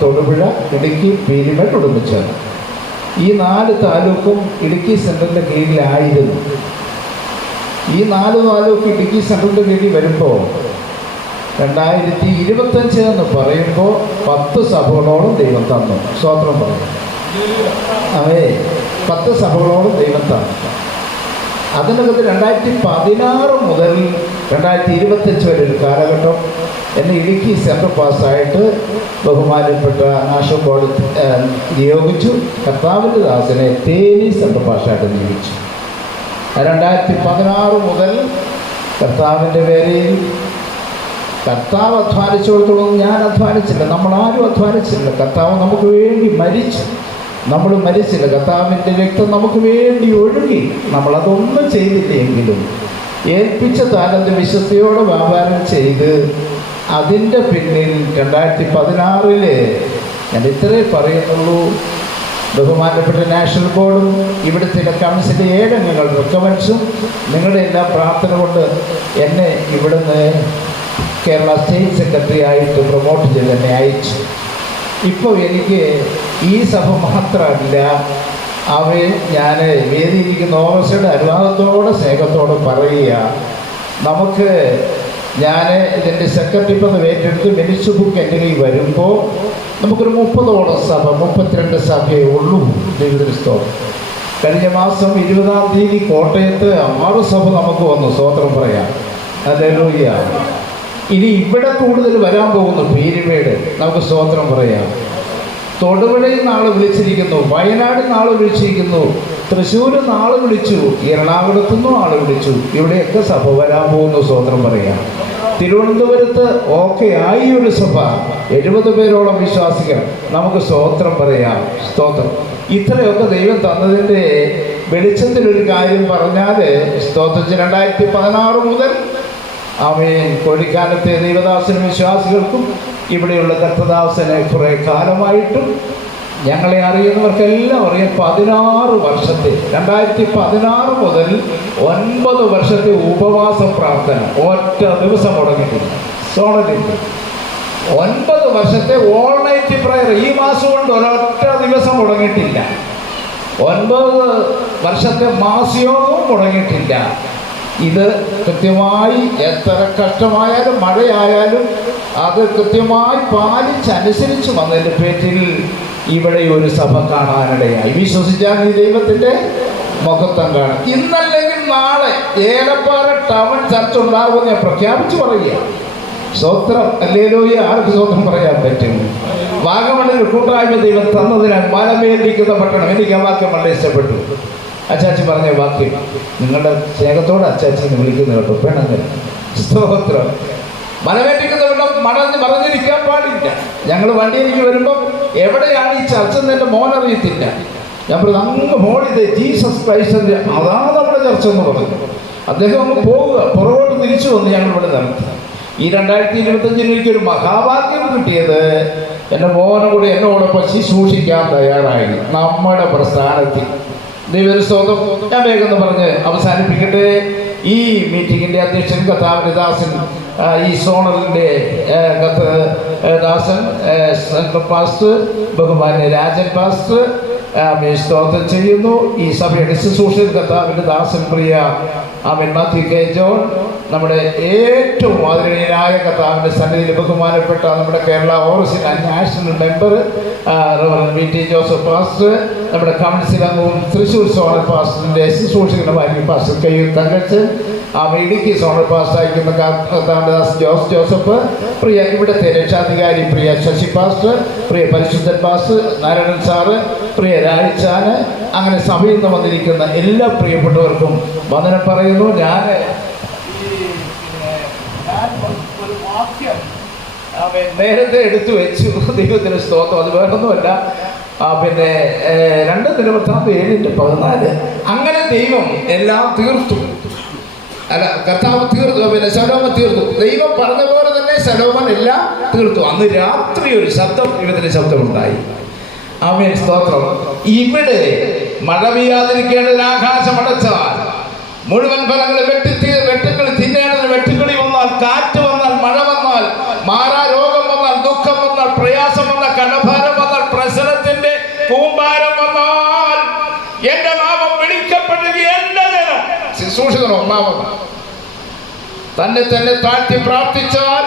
തൊടുപുഴ, ഇടുക്കി, പീരിമേട്, ഉടുമ്പൻചോല. ഈ 4 താലൂക്കും ഇടുക്കി സെൻട്രലിൻ്റെ കീഴിലായിരുന്നു. ഈ 4 താലൂക്ക് ഇടുക്കി സെൻട്രലിൻ്റെ കീഴിൽ വരുമ്പോൾ 2025 എന്ന് പറയുമ്പോൾ 10 സഭകളോളം ദൈവം തന്നു. സ്തോത്രം പറയും. അതെ, 10 സഭകളോളം ദൈവം തന്നു. അതിനകത്ത് 2016 മുതൽ 2025 വരെ ഒരു കാലഘട്ടം എന്നെ ഇടുക്കി സെൻട്രൽ പാസ്സായിട്ട് ബഹുമാനപ്പെട്ട നാഷണൽ ബോർഡ് നിയോഗിച്ചു. കർത്താവിൻ്റെ ദാസനെ തേനി സെൻട്രൽ പാസ്സായിട്ട് നിയോഗിച്ചു. 2016 മുതൽ കർത്താവിൻ്റെ പേരിൽ കർത്താവ് അധ്വാനിച്ചോടത്തോളം ഞാൻ അധ്വാനിച്ചില്ല, നമ്മളാരും അധ്വാനിച്ചില്ല. കർത്താവ് നമുക്ക് വേണ്ടി മരിച്ചു, നമ്മൾ മരിച്ചില്ല. കർത്താവിൻ്റെ രക്തം നമുക്ക് വേണ്ടി ഒഴുകി. നമ്മളതൊന്നും ചെയ്തില്ലെങ്കിലും ഏൽപ്പിച്ച താലന്ത് വിശ്വസ്തയോടെ വ്യാപാരം ചെയ്ത് അതിൻ്റെ പിന്നിൽ 2016 ഞാൻ ഇത്രേ പറയുന്നുള്ളൂ. ബഹുമാനപ്പെട്ട നാഷണൽ ബോർഡും ഇവിടുത്തെ കൗൺസിലിൻ്റെ 7 അംഗങ്ങൾ റെക്കമെൻഡ്സും നിങ്ങളുടെ എല്ലാ പ്രാർത്ഥന കൊണ്ട് എന്നെ ഇവിടുന്ന് കേരള സ്റ്റേറ്റ് സെക്രട്ടറി ആയിട്ട് പ്രൊമോട്ട് ചെയ്ത് എന്നെ അയച്ചു. ഇപ്പോൾ എനിക്ക് ഈ സഭ മാത്രമല്ല, ഞാൻ വേദിയിരിക്കുന്ന ഓവർസിയുടെ അനുവാദത്തോടെ സ്നേഹത്തോടെ പറയുക, നമുക്ക് ഞാൻ ഇതിൻ്റെ സെക്രട്ടറി പദം ഏറ്റെടുത്ത് മിനിറ്റ്സ് ബുക്ക് എൻ്റെ കയ്യിൽ വരുമ്പോൾ നമുക്കൊരു 30ഓളം സഭ, 32 സഭയേ ഉള്ളൂ. ദൈവസ്തോത്രം. കഴിഞ്ഞ മാസം 20-ാം തീയതി കോട്ടയത്ത് 6 സഭ നമുക്ക് വന്നു. സ്തോത്രം പറയാം. ഹല്ലേലൂയ. ഇനി ഇവിടെ കൂടുതൽ വരാൻ പോകുന്നു. പീരിമേട് നമുക്ക് സ്തോത്രം പറയാം. തൊടുപുഴയിൽ നാളെ വിളിച്ചിരിക്കുന്നു, വയനാട് നാളെ വിളിച്ചിരിക്കുന്നു, തൃശ്ശൂർ നാളെ വിളിച്ചു, എറണാകുളത്തു നിന്നും ആളെ വിളിച്ചു. ഇവിടെയൊക്കെ സഭ വരാൻ പോകുന്നു. സ്തോത്രം പറയാം. തിരുവനന്തപുരത്ത് ആയി ഒരു സഭ, 70 പേരോളം വിശ്വാസികൾ. നമുക്ക് സ്തോത്രം പറയാം. സ്തോത്രം. ഇത്രയൊക്കെ ദൈവം തന്നതിൻ്റെ വെളിച്ചത്തിലൊരു കാര്യം പറഞ്ഞാൽ, സ്തോത്രത്തിൽ 2016 മുതൽ ആമേൻ കോഴിക്കാലത്തെ ദൈവദാസനും വിശ്വാസികൾക്കും ഇവിടെയുള്ള കർത്തദാസനെ കുറേ കാലമായിട്ടും ഞങ്ങളെ അറിയുന്നവർക്കെല്ലാം അറിയാം. 16 വർഷത്തെ 2016 മുതൽ 9 വർഷത്തെ ഉപവാസ പ്രാർത്ഥന ഒറ്റ ദിവസം മുടങ്ങിയിട്ടില്ല. 9 വർഷത്തെ ഓൾ നൈറ്റ് പ്രയർ ഈ മാസം കൊണ്ട് ഒരൊറ്റ ദിവസം മുടങ്ങിയിട്ടില്ല. 9 വർഷത്തെ മാസയോഗവും മുടങ്ങിയിട്ടില്ല. ഇത് കൃത്യമായി എത്ര കഷ്ടമായാലും മഴയായാലും അത് കൃത്യമായി പാലിച്ചനുസരിച്ച് വന്നതിൻ്റെ പേരിൽ ഇവിടെ ഒരു സഭ കാണാനിടയായി. വിശ്വസിച്ചാൽ ഈ ദൈവത്തിൻ്റെ മഹത്വം കാണും. ഇന്നല്ലെങ്കിൽ നാളെ ഏലപ്പാറ ടൗൺ ചർച്ച് ഉണ്ടാകുമെന്ന് ഞാൻ പ്രഖ്യാപിച്ചു പറയുക. സ്തോത്രം. ഹല്ലേലൂയ. ആർക്ക് സ്തോത്രം പറയാൻ പറ്റും? വാഗമണ്ണിൽ കൂട്ടായ്മ ദൈവം തന്നതിനാൽ മലമേലിരിക്കുന്ന പട്ടണം. എനിക്ക് ആ വാക്യം വളരെ ഇഷ്ടപ്പെട്ടു. അച്ചാച്ചി പറഞ്ഞ വാക്യം നിങ്ങളുടെ സ്നേഹത്തോടെ അച്ചാച്ചിനെ വിളിക്കുന്ന കേട്ടോ. പെണ്ണെന്ന് സ്തോത്രം. മലമേലിരിക്കുന്ന പട്ടണം മറഞ്ഞിരിക്കാൻ പാടില്ല. ഞങ്ങൾ വണ്ടിയിലേക്ക് വരുമ്പോൾ എവിടെയാണ് ഈ ചർച്ച എന്ന് എൻ്റെ മോൻ അറിയത്തില്ല. ഞാൻ പറഞ്ഞു അങ്ങ് മോളിത് ജീസസ് ക്രൈസ്റ്റിൻ്റെ അതാണ് നമ്മുടെ ചർച്ച എന്ന് പറഞ്ഞു. അദ്ദേഹം അങ്ങ് പോവുക, പുറകോട്ട് തിരിച്ചു വന്ന് ഞങ്ങൾ ഇവിടെ നടത്തി. ഈ 2025 എനിക്കൊരു മഹാഭാഗ്യം കിട്ടിയത് എൻ്റെ മോനെ കൂടി എന്നോടൊപ്പം ശുശ്രൂഷിക്കാൻ തയ്യാറായി നമ്മുടെ പ്രസ്ഥാനത്തിൽ. ദൈവസ്തോത്രം. ഞാൻ വേഗം പറഞ്ഞ് അവസാനിപ്പിക്കട്ടെ. ഈ മീറ്റിങ്ങിൻ്റെ അധ്യക്ഷൻ കർത്താവിൻ്റെ ദാസൻ, ഈ സോണലിൻ്റെ ദാസൻ സെൻട്രൽ പാസ്റ്റർ ബഹുമാന്യ രാജൻ പാസ്റ്റർ സ്തോത്രം ചെയ്യുന്നു. ഈ സഭയുടെ ശുശ്രൂഷയിൽ കർത്താവിൻ്റെ ദാസൻ പ്രിയ ആമേൻ മാത്യു കെ ജോൺ, നമ്മുടെ ഏറ്റവും ആദരണീയനായ കർത്താവിൻ്റെ സന്നിധിയിൽ ബഹുമാനപ്പെട്ട നമ്മുടെ Kerala overseas national member VT Joseph pastor, നമ്മുടെ കൗൺസിൽ അംഗവും തൃശ്ശൂർ സോണൽ പാസ്റ്ററിൻ്റെ ശുശ്രൂഷകനുമായിരിക്കും pastor Kayyoor Thankachan, Idukki zonal pastor അയക്കുന്ന കർത്താവിൻ്റെ ജോസഫ്, പ്രിയ ഇവിടുത്തെ രക്ഷാധികാരി പ്രിയ ശശി പാസ്റ്റർ, പ്രിയ പരിശുദ്ധൻ പാസ്റ്റർ നാരായണൻ സാറ്, പ്രിയ രാജിച്ചാന്, അങ്ങനെ സഭയിൽ നിന്ന് വന്നിരിക്കുന്ന എല്ലാ പ്രിയപ്പെട്ടവർക്കും വന്ദനം പറയുന്നു. ഞാൻ ഒരു വാക്യം നേരത്തെ എടുത്തു വെച്ചു. ദൈവത്തിന് സ്തോത്രം. അത് വേറൊന്നുമല്ല, 2 ദിനവൃത്താന്തം 7:14. അങ്ങനെ ദൈവം എല്ലാം തീർത്തു. കർത്താവ് തീർത്തു. ശലോമൻ തീർത്തു. ദൈവം പറഞ്ഞ പോലെ തന്നെ ശലോമൻ എല്ലാം തീർത്തു. അന്ന് രാത്രി ഒരു ശബ്ദം, ദൈവത്തിന്റെ ശബ്ദമുണ്ടായി. ആമേൻ, സ്തോത്രം. ഇവിടെ മഴ പെയ്യാതിരിക്കേണ്ടത് ആകാശം അടച്ചാൽ, മുഴുവൻ ഫലങ്ങൾ വെട്ടുകൾ തിന്നേണ്ടതിന് വെട്ടുകളി വന്നാൽ, കാറ്റ് വന്നാൽ, മഴ വന്നാൽ, മാറാ രോഗം വന്നാൽ, ദുഃഖം വന്നാൽ, പ്രയാസം വന്നാൽ, കടഭാരം വന്നാൽ, പ്രസരത്തിന്റെ കൂമ്പാരം വന്നാൽ, എന്റെ നാമം വിളിക്കപ്പെടുക എന്റെ ജനം ശുശ്രൂഷകർ ഒന്നാമത് തന്നെ താഴ്ത്തി പ്രാർത്ഥിച്ചാൽ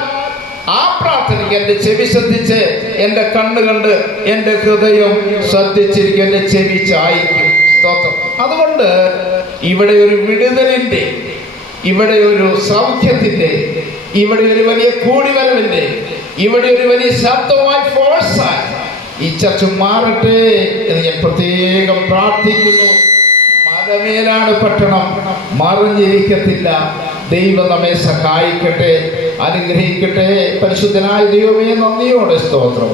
ആ പ്രാർത്ഥനയ്ക്ക് എൻ്റെ ചെവി ശ്രദ്ധിച്ച്, എൻ്റെ കണ്ണ് കണ്ട്, എൻ്റെ ഹൃദയം ശ്രദ്ധിച്ചിരിക്കും, എൻ്റെ ചെവി ചായിക്കും. സ്തോത്രം. അതുകൊണ്ട് ഇവിടെ ഒരു വിടുതലിൻ്റെ, ഇവിടെ ഒരു സൗഖ്യത്തിൻ്റെ, ഇവിടെ ഒരു വലിയ കൂടിവരവിൻ്റെ, ഇവിടെ ഒരു വലിയ ശബ്ദമായി ഫോഴ്സായി ഈ ചർച്ച മാറട്ടെ എന്ന് ഞാൻ പ്രത്യേകം പ്രാർത്ഥിക്കുന്നു. മലമേലാണ് പട്ടണം, മറിഞ്ഞിരിക്കത്തില്ല. ദൈവം നമ്മെ സഹായിക്കട്ടെ, അനുഗ്രഹിക്കട്ടെ. പരിശുദ്ധനായ ദൈവമേ, നന്ദിയോടെ സ്തോത്രം.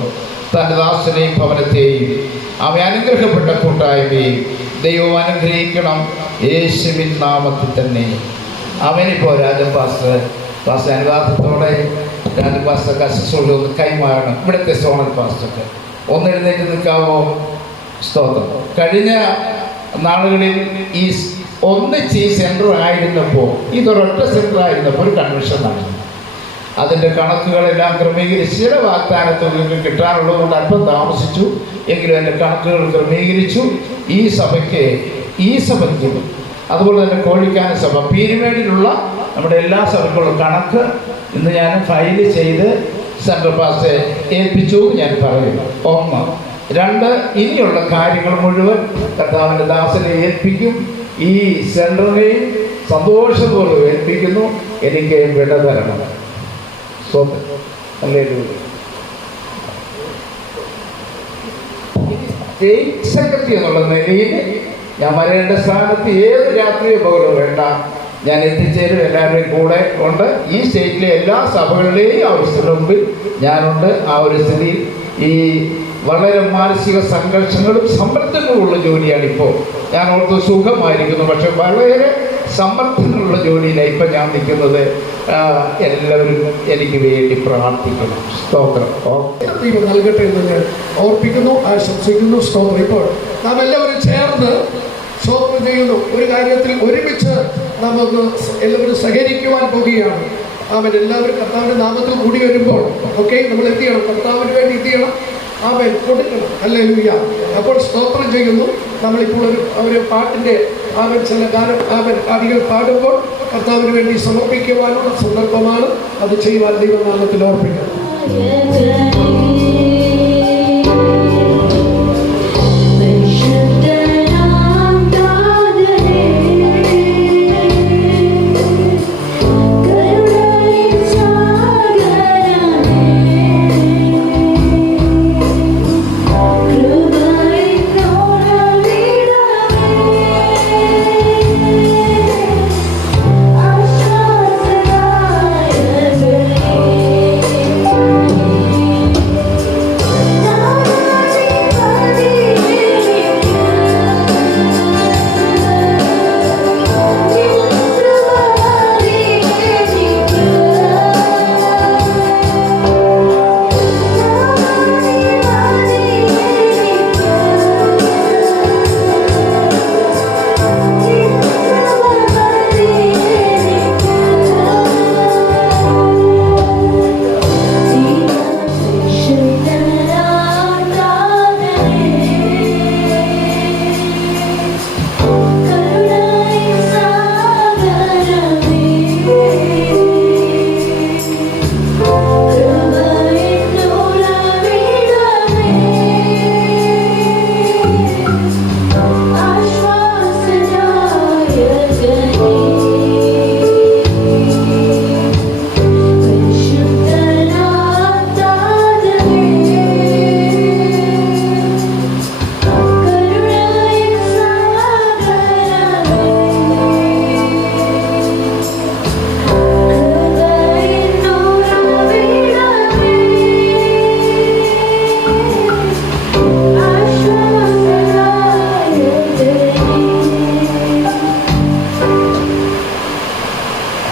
തൻ്റെ ദാസനെയും ഭവനത്തെയും അവയെ അനുഗ്രഹപ്പെട്ട കൂട്ടായ്മയും ദൈവം അനുഗ്രഹിക്കണം, യേശുവിൻ നാമത്തിൽ തന്നെ. അവനിപ്പോൾ രാജൻ പാസ്റ്റർ അനുവാദത്തോടെ രാജൻ പാസ്റ്റർ ശുശ്രൂഷ ഒന്ന് കൈമാറണം. ഇവിടുത്തെ സോണൽ പാസ്റ്റർക്ക് ഒന്ന് എഴുന്നേറ്റ് നിൽക്കാമോ? സ്തോത്രം. കഴിഞ്ഞ നാളുകളിൽ ഈ ഒന്നിച്ച് ഈ സെൻറ്റർ ആയിരുന്നപ്പോൾ, ഇതൊരൊറ്റ സെൻറ്റർ ആയിരുന്നപ്പോൾ ഒരു കൺവെൻഷൻ നടന്നു. അതിൻ്റെ കണക്കുകളെല്ലാം ക്രമീകരിച്ച് ചില വാഗ്ദാനത്തുകൾക്ക് കിട്ടാനുള്ളത് കൊണ്ട് അല്പം താമസിച്ചു. എങ്കിലും എൻ്റെ കണക്കുകൾ ക്രമീകരിച്ചു. ഈ സഭയ്ക്കും അതുപോലെ തന്നെ കോഴിക്കാന സഭ, പീരുമേടിലുള്ള നമ്മുടെ എല്ലാ സഭയ്ക്കുള്ള കണക്ക് ഇന്ന് ഞാൻ ഫയൽ ചെയ്ത് സെൻട്രൽ പാസ്റ്ററെ ഏൽപ്പിച്ചു ഞാൻ പറയുന്നു. 1. 2, ഇനിയുള്ള കാര്യങ്ങൾ മുഴുവൻ കർത്താവിൻ്റെ ദാസനെ ഏൽപ്പിക്കും. ഈ സെൻറ്ററിനെയും സന്തോഷപൂർവ്വം ഏൽപ്പിക്കുന്നു. എനിക്ക് വിട തരണം. സ്റ്റേറ്റ് സെക്രട്ടറി എന്നുള്ള നിലയിൽ ഞാൻ വരേണ്ട സ്ഥാനത്ത് ഏത് രാത്രിയോ പകലോ വേണ്ട, ഞാൻ എത്തിച്ചേരും. എല്ലാവരുടെയും കൂടെ ഉണ്ട്. ഈ സ്റ്റേറ്റിലെ എല്ലാ സഭകളിലെയും ആവശ്യത്തിന് മുമ്പിൽ ഞാനുണ്ട്. ആ ഒരു സ്ഥിതിയിൽ ഈ വളരെ മാനസിക സംഘർഷങ്ങളും സമ്മർദ്ദങ്ങളുള്ള ജോലിയാണ് ഇപ്പോൾ. ഞാൻ ഓർത്ത് സുഖമായിരിക്കുന്നു, പക്ഷെ വളരെ സമ്മർദ്ദങ്ങളുള്ള ജോലിയിലാണ് ഇപ്പം ഞാൻ നിൽക്കുന്നത്. എല്ലാവരും എനിക്ക് വേണ്ടി പ്രാർത്ഥിക്കണം. സ്തോത്രം. ദൈവം നൽകട്ടെ എന്ന് ഞാൻ ഓർപ്പിക്കുന്നു, ആശംസിക്കുന്നു. സ്തോത്രം. ഇപ്പോൾ നാം എല്ലാവരും ചേർന്ന് സ്തോത്രം ചെയ്യുന്നു. ഒരു കാര്യത്തിൽ ഒരുമിച്ച് നമുക്ക് എല്ലാവരും സഹകരിക്കുവാൻ പോവുകയാണ്. അവൻ എല്ലാവരും കർത്താവിൻ്റെ നാമത്തിൽ കൂടി വരുമ്പോൾ നമ്മൾ എന്ത് ചെയ്യണം? കർത്താവിന് വേണ്ടി എന്ത് ചെയ്യണം? അവൻ കൊടുക്കണം. ഹല്ലേലൂയ. അപ്പോൾ സ്തോത്രം ചെയ്യുന്നു. നമ്മളിപ്പോൾ ഒരു പാട്ടിൻ്റെ ചില അടികൾ പാടുമ്പോൾ കർത്താവിന് വേണ്ടി സമർപ്പിക്കുവാനുള്ള സന്ദർഭമാണ്. അത് ചെയ്യുവാൻ ദൈവനാമത്തിൽ ഓർപ്പിക്കണം. I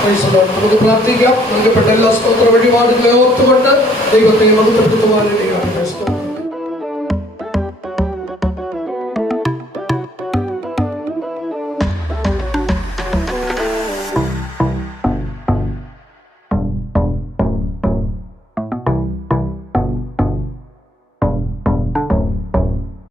Praise the Lord. നമുക്ക് പ്രാർത്ഥിക്കാം. നൽകപ്പെട്ട എല്ലാ സ്തോത്ര വഴിപാടുകളെ ഓർത്തുകൊണ്ട് ദൈവത്തെ മഹത്വപ്പെടുത്തുവാനായി